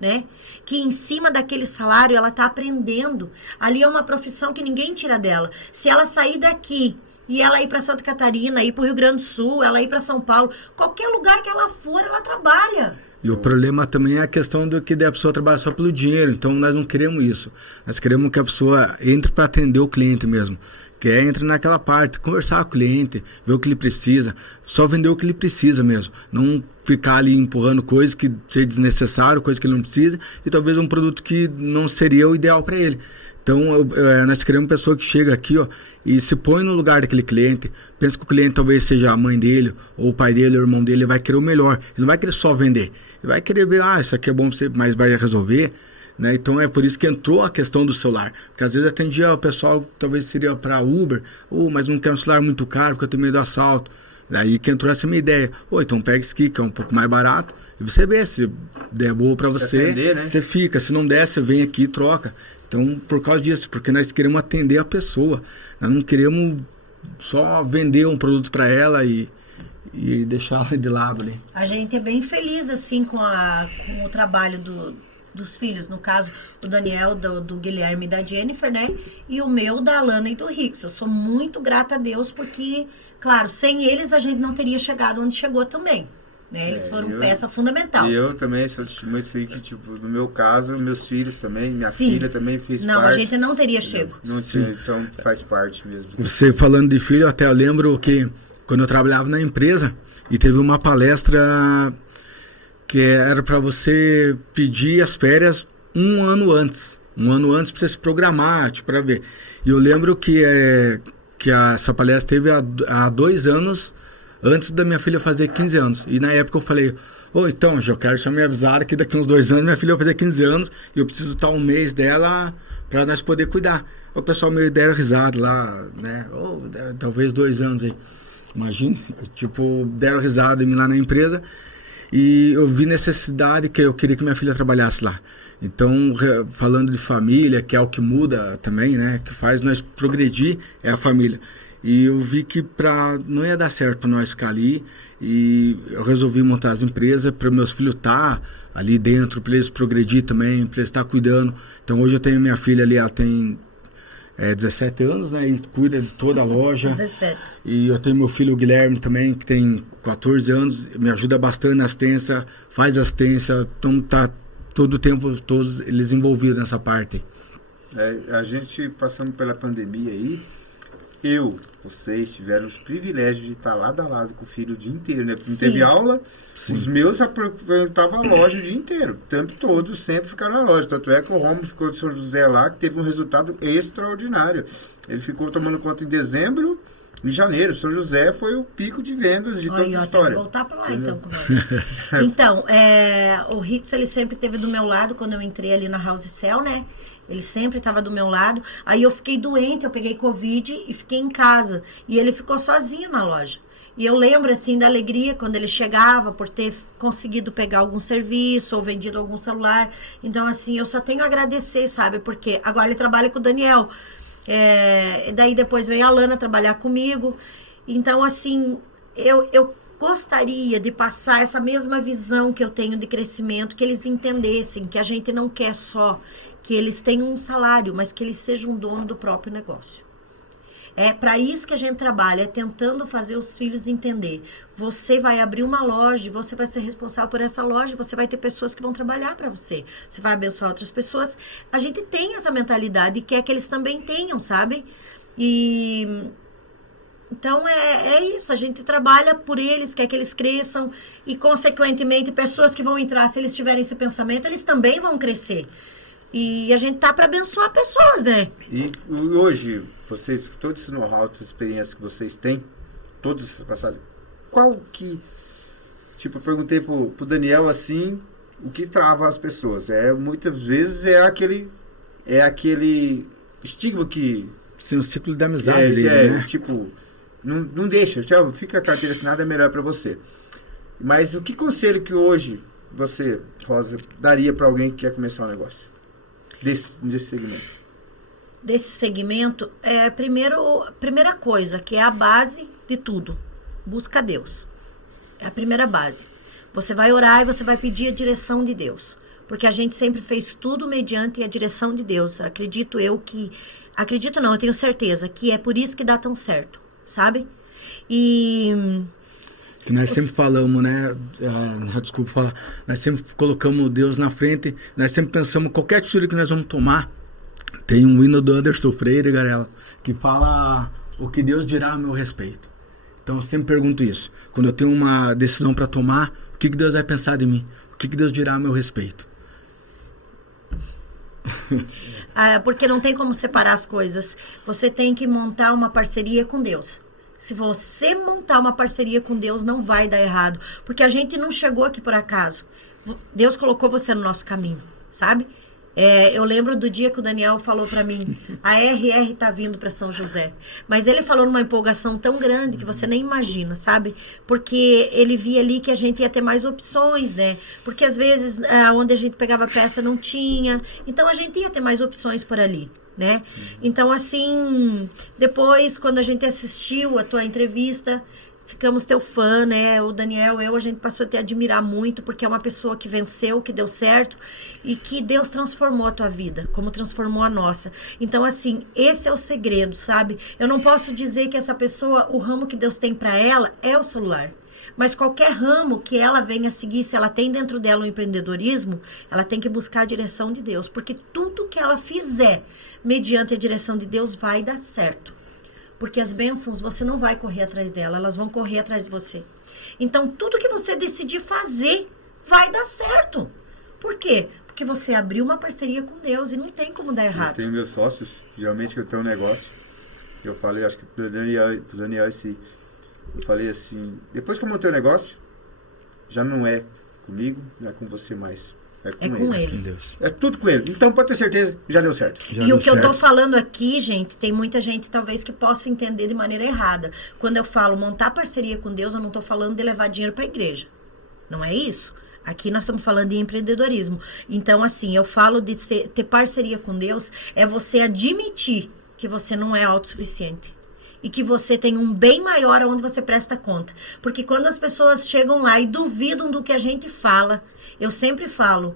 né? Que em cima daquele salário ela está aprendendo. Ali é uma profissão que ninguém tira dela. Se ela sair daqui e ela ir para Santa Catarina, ir para o Rio Grande do Sul, ela ir para São Paulo, qualquer lugar que ela for, ela trabalha. E o problema também é a questão do que a pessoa trabalha só pelo dinheiro. Então nós não queremos isso. Nós queremos que a pessoa entre para atender o cliente mesmo. Que é entre naquela parte, conversar com o cliente, ver o que ele precisa, só vender o que ele precisa mesmo. Não ficar ali empurrando coisas que seja desnecessário, coisas que ele não precisa, e talvez um produto que não seria o ideal para ele. Então, nós queremos uma pessoa que chega aqui, ó, e se põe no lugar daquele cliente, pensa que o cliente talvez seja a mãe dele, ou o pai dele, ou o irmão dele, ele vai querer o melhor. Ele não vai querer só vender. Ele vai querer ver, isso aqui é bom pra você, mas vai resolver. Né? Então é por isso que entrou a questão do celular. Porque às vezes atendia o pessoal, talvez seria para Uber, mas não quero um celular muito caro porque eu tenho medo do assalto. Daí que entrou essa minha ideia. Então pega esse aqui, que é um pouco mais barato, e você vê, se der boa para você, atender, né? você fica. Se não der, você vem aqui e troca. Então, por causa disso, porque nós queremos atender a pessoa. Nós não queremos só vender um produto para ela e deixar ela de lado ali. A gente é bem feliz, assim, com o trabalho dos filhos, no caso, o Daniel, do Guilherme e da Jennifer, né? E o meu, da Alana e do Rix. Eu sou muito grata a Deus, porque, claro, sem eles a gente não teria chegado onde chegou também. Né? Eles foram peça fundamental. E eu também sou testemunha disso aí, que, tipo, no meu caso, meus filhos também, minha Sim. filha também fez parte. Não, a gente não teria chego. Não tinha, então faz parte mesmo. Você falando de filho, até eu lembro que quando eu trabalhava na empresa e teve uma palestra que era para você pedir as férias um ano antes para você se programar, para ver. E eu lembro que essa palestra teve há 2 anos antes da minha filha fazer 15 anos. E na época eu falei, então, eu quero já me avisar que daqui uns 2 anos minha filha vai fazer 15 anos e eu preciso estar um mês dela para nós poder cuidar. O pessoal meio deram risada lá, né? Talvez 2 anos aí. Imagina, deram risada em mim lá na empresa. E eu vi necessidade que eu queria que minha filha trabalhasse lá. Então, falando de família, que é o que muda também, né? Que faz nós progredir, é a família. E eu vi que não ia dar certo para nós ficar ali. E eu resolvi montar as empresas para meus filhos estar ali dentro, para eles progredir também, para eles estar cuidando. Então, hoje eu tenho minha filha ali, ela tem 17 anos, né? E cuida de toda a loja. 17. E eu tenho meu filho o Guilherme também, que tem 14 anos, me ajuda bastante na assistência, faz assistência, então tá todo o tempo, todos eles envolvidos nessa parte. A gente passando pela pandemia aí, vocês tiveram os privilégios de estar lado a lado com o filho o dia inteiro, né? Porque não teve aula, os meus estavam a loja o dia inteiro, o tempo todo, sempre ficaram na loja. Tanto é que o Romulo ficou de São José lá, que teve um resultado extraordinário. Ele ficou tomando conta em dezembro, em janeiro. São José foi o pico de vendas de toda a história. Vou voltar para lá, então. Então, o Ricos, ele sempre esteve do meu lado quando eu entrei ali na House Cell, né? Ele sempre estava do meu lado. Aí eu fiquei doente, eu peguei Covid e fiquei em casa. E ele ficou sozinho na loja. E eu lembro, assim, da alegria quando ele chegava por ter conseguido pegar algum serviço ou vendido algum celular. Então, assim, eu só tenho a agradecer, sabe? Porque agora ele trabalha com o Daniel. Daí depois veio a Lana trabalhar comigo. Então, assim, eu gostaria de passar essa mesma visão que eu tenho de crescimento, que eles entendessem que a gente não quer só que eles tenham um salário, mas que eles sejam dono do próprio negócio. É para isso que a gente trabalha, é tentando fazer os filhos entender. Você vai abrir uma loja, você vai ser responsável por essa loja, você vai ter pessoas que vão trabalhar para você. Você vai abençoar outras pessoas. A gente tem essa mentalidade e quer que eles também tenham, sabe? Então, é isso. A gente trabalha por eles, quer que eles cresçam e, consequentemente, pessoas que vão entrar, se eles tiverem esse pensamento, eles também vão crescer. E a gente tá para abençoar pessoas, né? E hoje, vocês, todo esse know-how, toda essa experiência que vocês têm, todos esses passados, qual que... Tipo, eu perguntei pro Daniel, assim, o que trava as pessoas. Muitas vezes é aquele estigma que... Sim, o ciclo de amizade dele, né? Tipo, não deixa, fica a carteira assinada, é melhor para você. Mas o que conselho que hoje você, Rosa, daria para alguém que quer começar um negócio? Desse segmento. Desse segmento, primeira coisa, que é a base de tudo. Busca Deus. É a primeira base. Você vai orar e você vai pedir a direção de Deus. Porque a gente sempre fez tudo mediante a direção de Deus. Acredito não, eu tenho certeza que é por isso que dá tão certo, sabe? Que nós sempre falamos, né? Desculpa falar. Nós sempre colocamos Deus na frente. Nós sempre pensamos, qualquer atitude que nós vamos tomar. Tem um hino do Anderson Freire, Garela, que fala o que Deus dirá a meu respeito. Então eu sempre pergunto isso. Quando eu tenho uma decisão para tomar, o que Deus vai pensar de mim? O que Deus dirá a meu respeito? Porque não tem como separar as coisas. Você tem que montar uma parceria com Deus. Se você montar uma parceria com Deus, não vai dar errado. Porque a gente não chegou aqui por acaso. Deus colocou você no nosso caminho, sabe? Eu lembro do dia que o Daniel falou pra mim, a RR tá vindo pra São José. Mas ele falou numa empolgação tão grande que você nem imagina, sabe? Porque ele via ali que a gente ia ter mais opções, né? Porque às vezes, onde a gente pegava peça não tinha. Então a gente ia ter mais opções por ali, né? Então, assim, depois, quando a gente assistiu a tua entrevista, ficamos teu fã, né? O Daniel, a gente passou a te admirar muito, porque é uma pessoa que venceu, que deu certo, e que Deus transformou a tua vida, como transformou a nossa. Então, assim, esse é o segredo, sabe? Eu não posso dizer que essa pessoa, o ramo que Deus tem para ela é o celular. Mas qualquer ramo que ela venha seguir, se ela tem dentro dela um empreendedorismo, ela tem que buscar a direção de Deus. Porque tudo que ela fizer mediante a direção de Deus vai dar certo. Porque as bênçãos você não vai correr atrás dela, elas vão correr atrás de você. Então, tudo que você decidir fazer vai dar certo. Por quê? Porque você abriu uma parceria com Deus e não tem como dar errado. Eu tenho meus sócios, geralmente que eu tenho um negócio, eu falei, acho que pro Daniel eu falei assim, depois que eu montei o negócio, já não é comigo, não é com você mais. É com ele. Deus. É tudo com ele. Então pode ter certeza, já deu certo. E o que eu tô falando aqui, gente, tem muita gente talvez que possa entender de maneira errada. Quando eu falo montar parceria com Deus, eu não tô falando de levar dinheiro para a igreja. Não é isso. Aqui nós estamos falando de empreendedorismo. Então, assim, eu falo de ter parceria com Deus, é você admitir que você não é autossuficiente. E que você tem um bem maior onde você presta conta. Porque quando as pessoas chegam lá e duvidam do que a gente fala, eu sempre falo,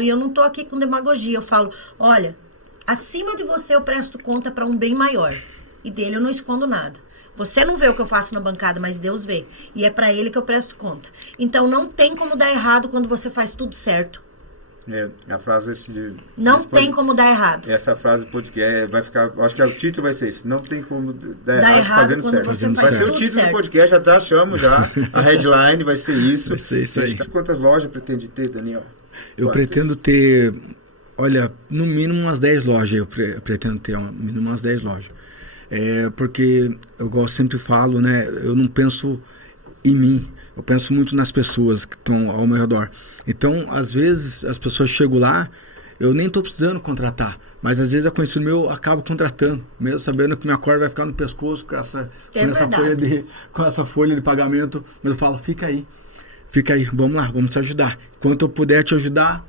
e eu não tô aqui com demagogia, eu falo, olha, Acima de você eu presto conta para um bem maior. E dele eu não escondo nada. Você não vê o que eu faço na bancada, mas Deus vê. E é para ele que eu presto conta. Então não tem como dar errado quando você faz tudo certo. A frase não tem como dar errado. Essa frase do podcast vai ficar. Acho que o título vai ser isso. Não tem como dar errado fazendo quando certo. Você vai ser o título certo. do podcast, até achamos já. A headline vai ser isso. Vai ser isso aí. Quantas lojas pretende ter, Daniel? Eu pretendo ter, olha, no mínimo umas 10 lojas. Eu pretendo ter no mínimo umas 10 lojas. Porque, eu sempre falo, né? Eu não penso em mim. Eu penso muito nas pessoas que estão ao meu redor. Então, às vezes, as pessoas chegam lá, eu nem estou precisando contratar. Mas, às vezes, a conhecido meu, eu acabo contratando. Mesmo sabendo que minha corda vai ficar no pescoço com essa folha de pagamento. Mas eu falo, fica aí, vamos lá, vamos te ajudar. Enquanto eu puder te ajudar,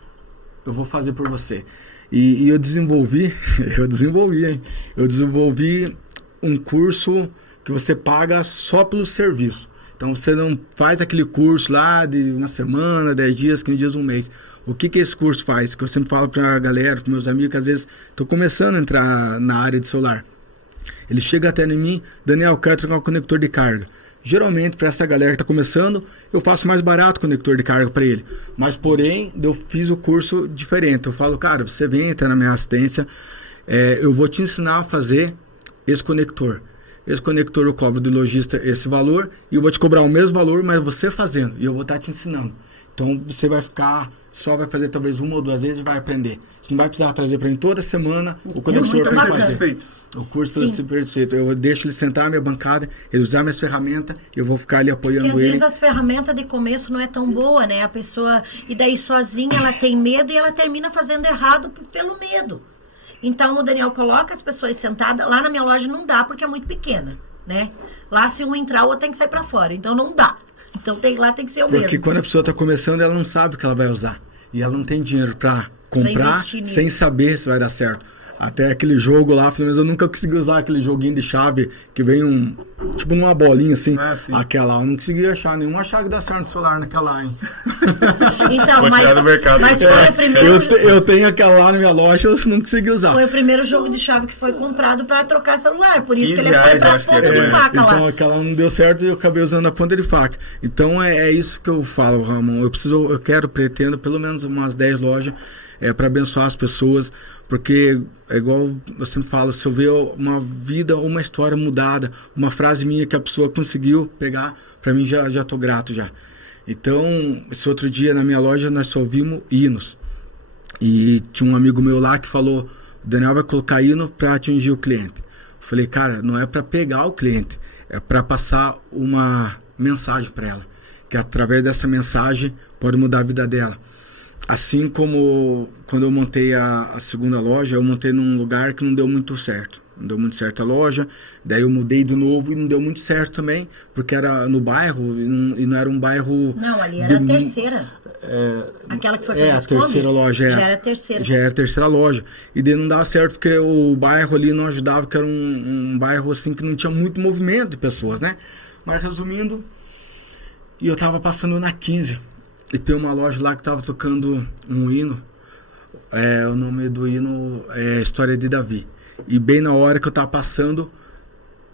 eu vou fazer por você. E eu desenvolvi um curso que você paga só pelo serviço. Então, você não faz aquele curso lá de uma semana, 10 dias, 15 dias, um mês. O que esse curso faz? Que eu sempre falo para a galera, para meus amigos, que às vezes estou começando a entrar na área de celular. Ele chega até em mim, Daniel, eu quero trocar um conector de carga. Geralmente, para essa galera que está começando, eu faço mais barato o conector de carga para ele. Mas, porém, eu fiz o curso diferente. Eu falo, cara, você vem entrar na minha assistência, eu vou te ensinar a fazer esse conector. Esse conector eu cobro do lojista esse valor e eu vou te cobrar o mesmo valor, mas você fazendo. E eu vou estar te ensinando. Então, você vai vai fazer talvez 1 ou 2 vezes e vai aprender. Você não vai precisar trazer para mim toda semana o conector para fazer. Perfeito. O curso é perfeito. Eu deixo ele sentar na minha bancada, ele usar minhas ferramentas, eu vou ficar ali apoiando ele. Porque às vezes as ferramentas de começo não é tão boa, né? A pessoa, e daí sozinha ela tem medo e ela termina fazendo errado pelo medo. Então o Daniel coloca as pessoas sentadas, lá na minha loja não dá porque é muito pequena, né? Lá se um entrar, o outro tem que sair para fora, então não dá. Então lá tem que ser o mesmo. Porque quando a pessoa está começando, ela não sabe o que ela vai usar. E ela não tem dinheiro para comprar sem saber se vai dar certo. Até aquele jogo lá, mas eu nunca consegui usar aquele joguinho de chave que vem tipo numa bolinha assim, aquela lá. Eu não consegui achar nenhuma chave que dá certo no celular naquela lá, hein? Então, mas foi o primeiro... Eu tenho aquela lá na minha loja, eu não consegui usar. Foi o primeiro jogo de chave que foi comprado para trocar celular, por isso que ele foi para as pontas de faca lá. Então aquela não deu certo e eu acabei usando a ponta de faca. Então é isso que eu falo, Ramon. Pretendo pelo menos umas 10 lojas para abençoar as pessoas. Porque, é igual eu sempre falo, se eu ver uma vida, uma história mudada, uma frase minha que a pessoa conseguiu pegar, para mim já estou grato já. Então, esse outro dia na minha loja nós só ouvimos hinos. E tinha um amigo meu lá que falou, o Daniel vai colocar hino para atingir o cliente. Eu falei, cara, não é para pegar o cliente, é para passar uma mensagem para ela. Que através dessa mensagem pode mudar a vida dela. Assim como quando eu montei a segunda loja, eu montei num lugar que não deu muito certo. Não deu muito certo a loja, daí eu mudei de novo e não deu muito certo também, porque era no bairro e não era um bairro... Não, ali era a terceira. Aquela que foi para a terceira loja. Já era a terceira. Já era a terceira loja. E daí não dava certo porque o bairro ali não ajudava, que era um bairro assim que não tinha muito movimento de pessoas, né? Mas resumindo, eu tava passando na 15. E tem uma loja lá que estava tocando um hino. O nome do hino é História de Davi. E bem na hora que eu estava passando,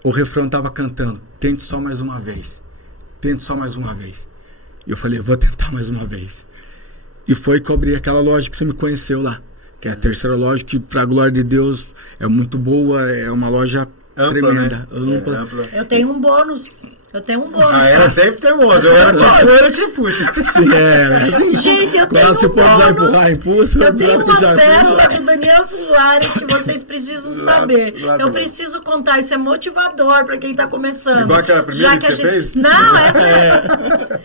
o refrão estava cantando. Tente só mais uma vez. Tente só mais uma vez. E eu falei, vou tentar mais uma vez. E foi que eu abri aquela loja que você me conheceu lá. Que é a terceira loja que, para a glória de Deus, é muito boa. É uma loja ampla, tremenda. Né? Ampla. Eu tenho um bônus. Ela sempre tem moça. Eu te puxo. Sim, assim, gente, eu tenho você pode empurrar, impulso. Eu tenho uma pérola do Daniel Soares que vocês precisam saber. Eu preciso contar, isso é motivador para quem está começando. Igual aquela primeira que você fez? Não, essa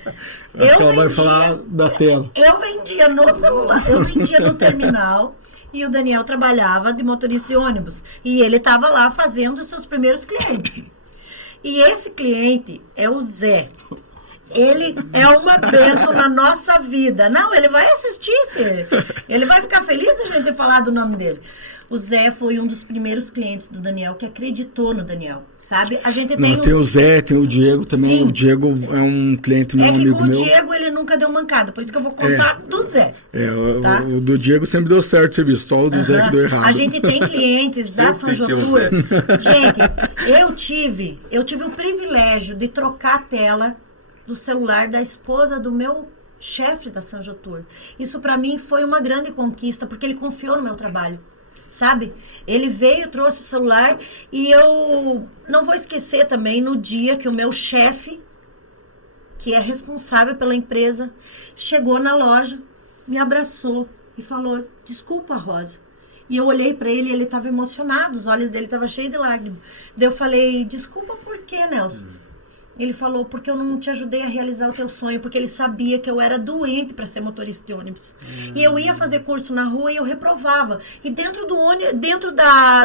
ela vai falar da tela. Eu vendia no celular, eu vendia no terminal. E o Daniel trabalhava de motorista de ônibus. E ele estava lá fazendo os seus primeiros clientes. E esse cliente é o Zé. Ele é uma bênção na nossa vida. Não, ele vai assistir. Ele vai ficar feliz de a gente ter falado o nome dele. O Zé foi um dos primeiros clientes do Daniel que acreditou no Daniel, sabe? A gente tem Não, tem o Zé, tem o Diego também. Sim. O Diego é um cliente meu, É que amigo com o meu. Diego ele nunca deu mancada, por isso que eu vou contar do Zé. Tá? O do Diego sempre deu certo o serviço, só o do Zé que deu errado. A gente tem clientes da Sempre tem que ter um Sanjotur. Zé. Gente, eu tive o privilégio de trocar a tela do celular da esposa do meu chefe da Sanjotur. Isso para mim foi uma grande conquista, porque ele confiou no meu trabalho. Sabe? Ele veio, trouxe o celular e eu não vou esquecer também no dia que o meu chefe, que é responsável pela empresa, chegou na loja, me abraçou e falou: desculpa, Rosa. E eu olhei para ele e ele estava emocionado, os olhos dele estavam cheios de lágrimas. Daí eu falei: desculpa por quê, Nelson? Ele falou: porque eu não te ajudei a realizar o teu sonho, porque ele sabia que eu era doente para ser motorista de ônibus. E eu ia fazer curso na rua e eu reprovava. E dentro do ônibus,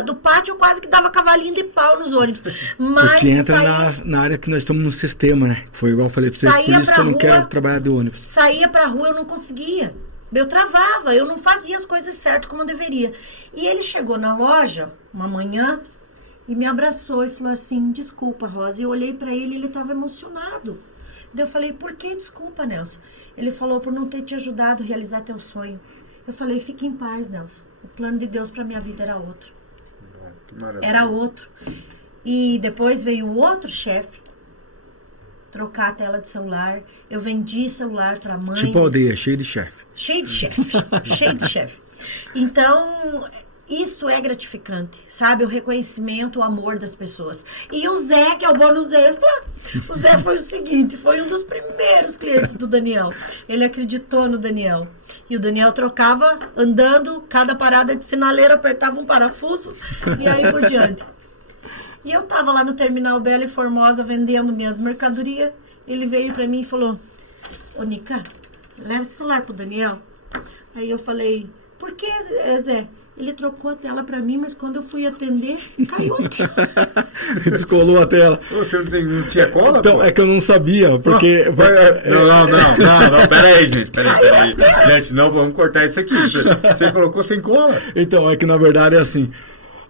do pátio, eu quase que dava cavalinho de pau nos ônibus. Mas Porque entra na área que nós estamos no sistema, né? Foi igual eu falei pra você, por isso que eu não quero trabalhar de ônibus. Saía pra rua, eu não conseguia. Eu travava, eu não fazia as coisas certas como eu deveria. E ele chegou na loja, uma manhã, e me abraçou e falou assim: desculpa, Rosa. E eu olhei pra ele e ele estava emocionado. Daí eu falei: por que desculpa, Nelson? Ele falou: por não ter te ajudado a realizar teu sonho. Eu falei: fique em paz, Nelson. O plano de Deus pra minha vida era outro. Que maravilha. Era outro. E depois veio o outro chefe trocar a tela de celular. Eu vendi celular pra mãe. Tipo aldeia, cheio de chefe. Cheio de chefe. Cheio de chefe. Então, isso é gratificante, sabe? O reconhecimento, o amor das pessoas. E o Zé, que é o bônus extra, o Zé foi o seguinte: foi um dos primeiros clientes do Daniel. Ele acreditou no Daniel. E o Daniel trocava, andando, cada parada de sinaleiro apertava um parafuso e aí por diante. E eu tava lá no Terminal Bela e Formosa vendendo minhas mercadorias. Ele veio pra mim e falou: ô, Nica, leva esse celular pro Daniel. Aí eu falei: por que, Zé? Ele trocou a tela pra mim, mas quando eu fui atender, caiu aqui. Descolou a tela. Ô, você não tinha cola? Então, pô? é que eu não sabia, porque... Não, pera aí, gente. Gente, não, vamos cortar isso aqui. Você colocou sem cola? Então, é que na verdade é assim...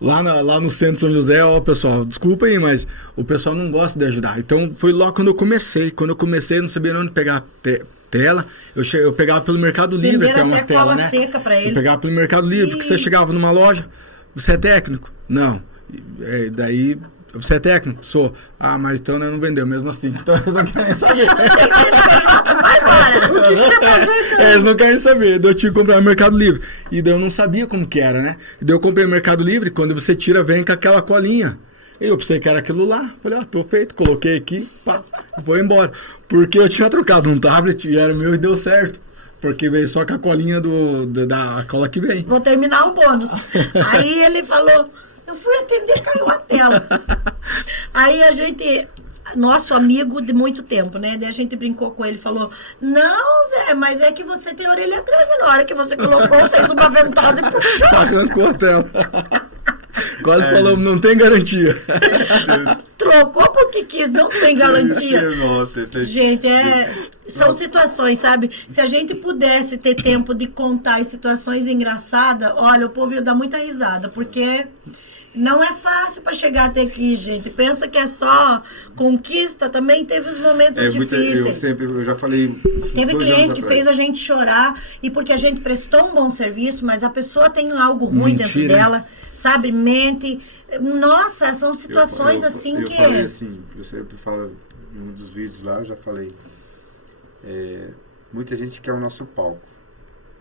Lá no centro de São José, ó, pessoal, desculpa aí, mas o pessoal não gosta de ajudar. Então, foi logo quando eu comecei. Quando eu comecei, eu não sabia onde pegar tela. Eu pegava pelo Mercado Livre, Venderam que é umas até cola telas, né? seca pra ele. Eu pegava pelo Mercado Livre, porque você chegava numa loja, você é técnico? Não. Daí, você é técnico? Sou. Ah, mas então não vendeu mesmo assim. Então eles não querem saber. Vai embora. O que você vai fazer? Eles não querem saber. Daí eu tinha que comprar no Mercado Livre. E daí eu não sabia como que era, né? E daí eu comprei no Mercado Livre, quando você tira, vem com aquela colinha. Eu pensei que era aquilo lá. Falei: tô feito. Coloquei aqui, pá, vou embora. Porque eu tinha trocado um tablet e era o meu e deu certo. Porque veio só com a colinha da cola que vem. Vou terminar o bônus. Aí ele falou: eu fui atender, caiu a tela. Aí a gente, nosso amigo de muito tempo, né? Daí a gente brincou com ele, falou: não, Zé, mas é que você tem a orelha grande. Na hora que você colocou, fez uma ventosa e puxou. Arrancou a tela. Quase falamos, não tem garantia. Trocou porque quis, não tem garantia. Nossa, Gente, são situações, sabe? Se a gente pudesse ter tempo de contar as situações engraçadas, olha, o povo ia dar muita risada, porque não é fácil para chegar até aqui, gente. Pensa que é só conquista, também teve os momentos difíceis. Eu já falei. Teve cliente que fez a gente chorar, e porque a gente prestou um bom serviço, mas a pessoa tem algo ruim dentro dela, sabe? Mente. Nossa, são situações assim que... Eu falei assim, eu sempre falo em um dos vídeos lá, eu já falei. Muita gente quer o nosso palco,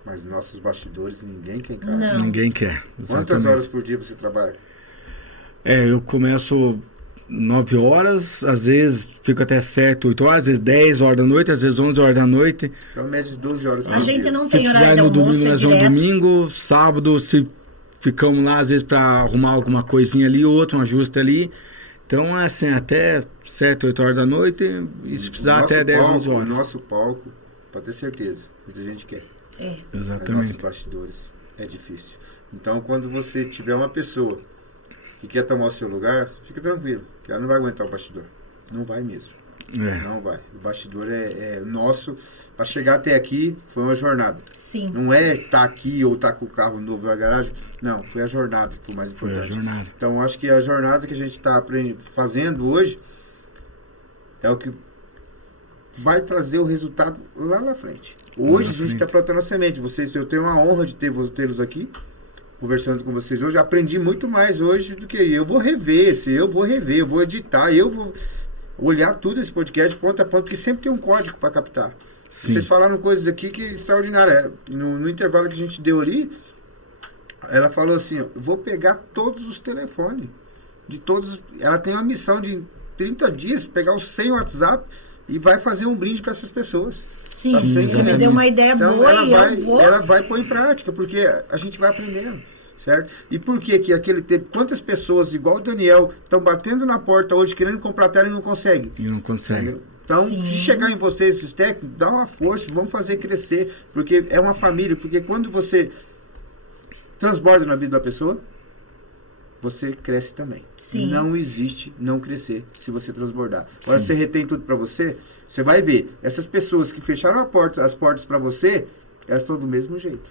mas nossos bastidores ninguém quer encarar. Não. Ninguém quer. Exatamente. Quantas horas por dia você trabalha? Eu começo 9 horas, às vezes fico até 7, 8 horas, às vezes 10 horas da noite, às vezes 11 horas da noite. Então, média de 12 horas por A dia. gente não Se tem precisar horário ir de no almoço, domingo, nós vamos direto. domingo, sábado, se ficamos lá, às vezes, para arrumar alguma coisinha ali, outra, um ajuste ali. Então, assim, até 7, 8 horas da noite, e se precisar até 10, 11 horas. O nosso palco, pode ter certeza, muita gente quer. Mas nossos Exatamente. bastidores é difícil. Então, quando você tiver uma pessoa que quer tomar o seu lugar, fica tranquilo, que ela não vai aguentar o bastidor. Não vai mesmo. Não vai. O bastidor é nosso. Para chegar até aqui, foi uma jornada. Sim. Não é estar aqui ou estar com o carro novo na garagem. Não, foi a jornada, que foi o mais importante. Foi a jornada. Então, acho que a jornada que a gente está fazendo hoje é o que vai trazer o resultado lá na frente. Hoje a gente está plantando a semente. Eu tenho uma honra de tê-los aqui, conversando com vocês hoje. Aprendi muito mais hoje do que eu vou rever, eu vou editar, eu vou olhar tudo esse podcast ponto a ponto, porque sempre tem um código para captar. Sim. Vocês falaram coisas aqui que extraordinárias. No intervalo que a gente deu ali, ela falou assim, ó, vou pegar todos os telefones de todos. Ela tem uma missão de em 30 dias pegar os 100 WhatsApp e vai fazer um brinde para essas pessoas. Sim, Tá ela me deu uma ideia então, boa ela vai pôr em prática, porque a gente vai aprendendo, certo? E por que aquele tempo, quantas pessoas, igual o Daniel, estão batendo na porta hoje, querendo comprar tela e não conseguem? E não consegue. Entendeu? Então, Sim. se chegar em vocês, esses técnicos, dá uma força, vamos fazer crescer, porque é uma família, porque quando você transborda na vida da pessoa, você cresce também. Sim. Não existe não crescer se você transbordar. Agora você retém tudo para você, você vai ver, essas pessoas que fecharam as portas para você, elas estão do mesmo jeito.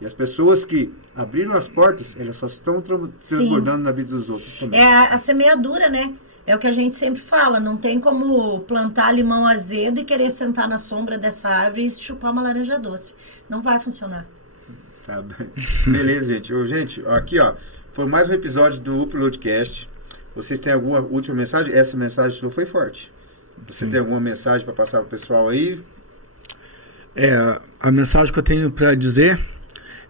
E as pessoas que abriram as portas, elas só estão transbordando na vida dos outros também. É a semeadura, né? É o que a gente sempre fala, não tem como plantar limão azedo e querer sentar na sombra dessa árvore e chupar uma laranja doce. Não vai funcionar. Tá bem. Beleza, gente. Gente, aqui, ó, foi mais um episódio do Uploadcast. Vocês têm alguma última mensagem? Essa mensagem sua foi forte. Você tem alguma mensagem para passar pro pessoal aí? A mensagem que eu tenho para dizer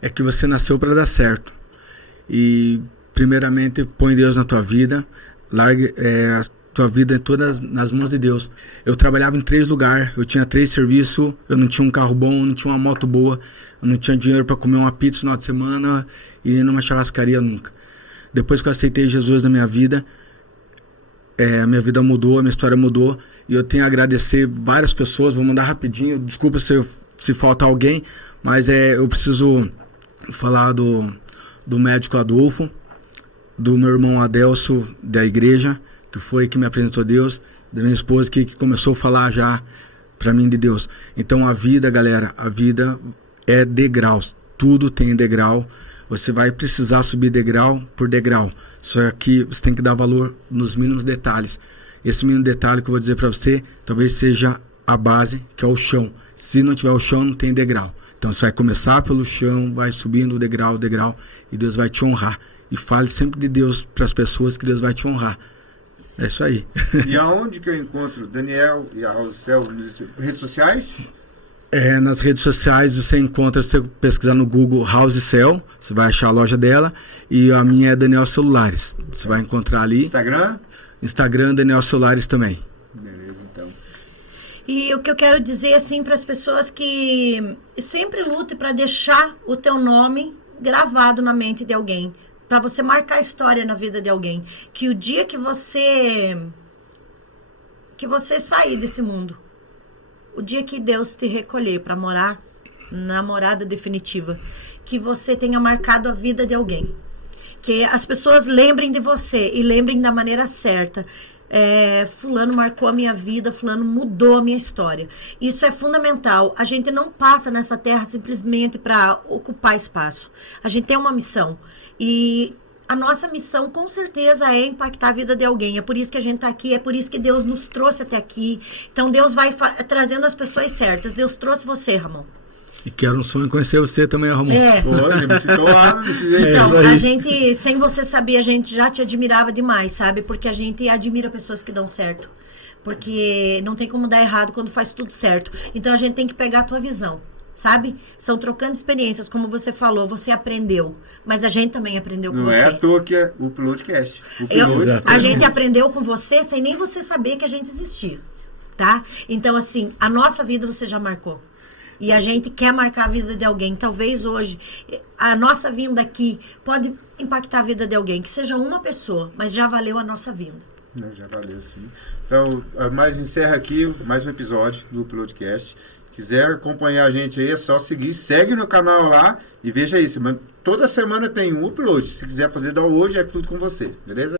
é que você nasceu para dar certo. E, primeiramente, põe Deus na tua vida. Largue a tua vida todas nas mãos de Deus. Eu trabalhava em 3 lugares, eu tinha 3 serviços, eu não tinha um carro bom, não tinha uma moto boa, eu não tinha dinheiro para comer uma pizza no final de semana e ir numa churrascaria nunca. Depois que eu aceitei Jesus na minha vida, a minha vida mudou, a minha história mudou, e eu tenho a agradecer várias pessoas. Vou mandar rapidinho, desculpa se falta alguém, mas eu preciso falar do médico Adolfo, do meu irmão Adelso da igreja, que foi que me apresentou Deus, da minha esposa que começou a falar já para mim de Deus. Então a vida, galera, a vida é degraus, tudo tem degrau, você vai precisar subir degrau por degrau, só que você tem que dar valor nos mínimos detalhes. Esse mínimo detalhe que eu vou dizer para você, talvez seja a base, que é o chão. Se não tiver o chão, não tem degrau. Então você vai começar pelo chão, vai subindo degrau, e Deus vai te honrar. E fale sempre de Deus para as pessoas, que Deus vai te honrar. É isso aí. E aonde que eu encontro Daniel e a House Cell? Nas redes sociais? Nas redes sociais você encontra, se você pesquisar no Google House Cell, você vai achar a loja dela. E a minha é Daniel Celulares. Você vai encontrar ali. Instagram, Daniel Celulares também. Beleza, então. E o que eu quero dizer, assim, para as pessoas que sempre lutem para deixar o teu nome gravado na mente de alguém. Para você marcar a história na vida de alguém. Que o dia que você sair desse mundo, o dia que Deus te recolher para morar na morada definitiva, que você tenha marcado a vida de alguém. Que as pessoas lembrem de você e lembrem da maneira certa. Fulano marcou a minha vida, fulano mudou a minha história. Isso é fundamental. A gente não passa nessa terra simplesmente para ocupar espaço. A gente tem uma missão. E a nossa missão, com certeza, é impactar a vida de alguém. É por isso que a gente está aqui, é por isso que Deus nos trouxe até aqui. Então, Deus vai trazendo as pessoas certas. Deus trouxe você, Ramon. E quero um sonho conhecer você também, Ramon. Olha, me citou lá desse jeito. Então, a gente, sem você saber, a gente já te admirava demais, sabe? Porque a gente admira pessoas que dão certo. Porque não tem como dar errado quando faz tudo certo. Então, a gente tem que pegar a tua visão. Sabe? São trocando experiências, como você falou, você aprendeu. Mas a gente também aprendeu com você. Não é à toa que é o Uploadcast. A gente aprendeu com você sem nem você saber que a gente existia. Tá? Então, assim, a nossa vida você já marcou. E a gente quer marcar a vida de alguém. Talvez hoje, a nossa vinda aqui pode impactar a vida de alguém. Que seja uma pessoa, mas já valeu a nossa vinda. Já valeu, sim. Então, encerra aqui mais um episódio do Uploadcast. Quiser acompanhar a gente aí, é só seguir. Segue no canal lá e veja isso. Toda semana tem um upload. Se quiser fazer download, é tudo com você. Beleza?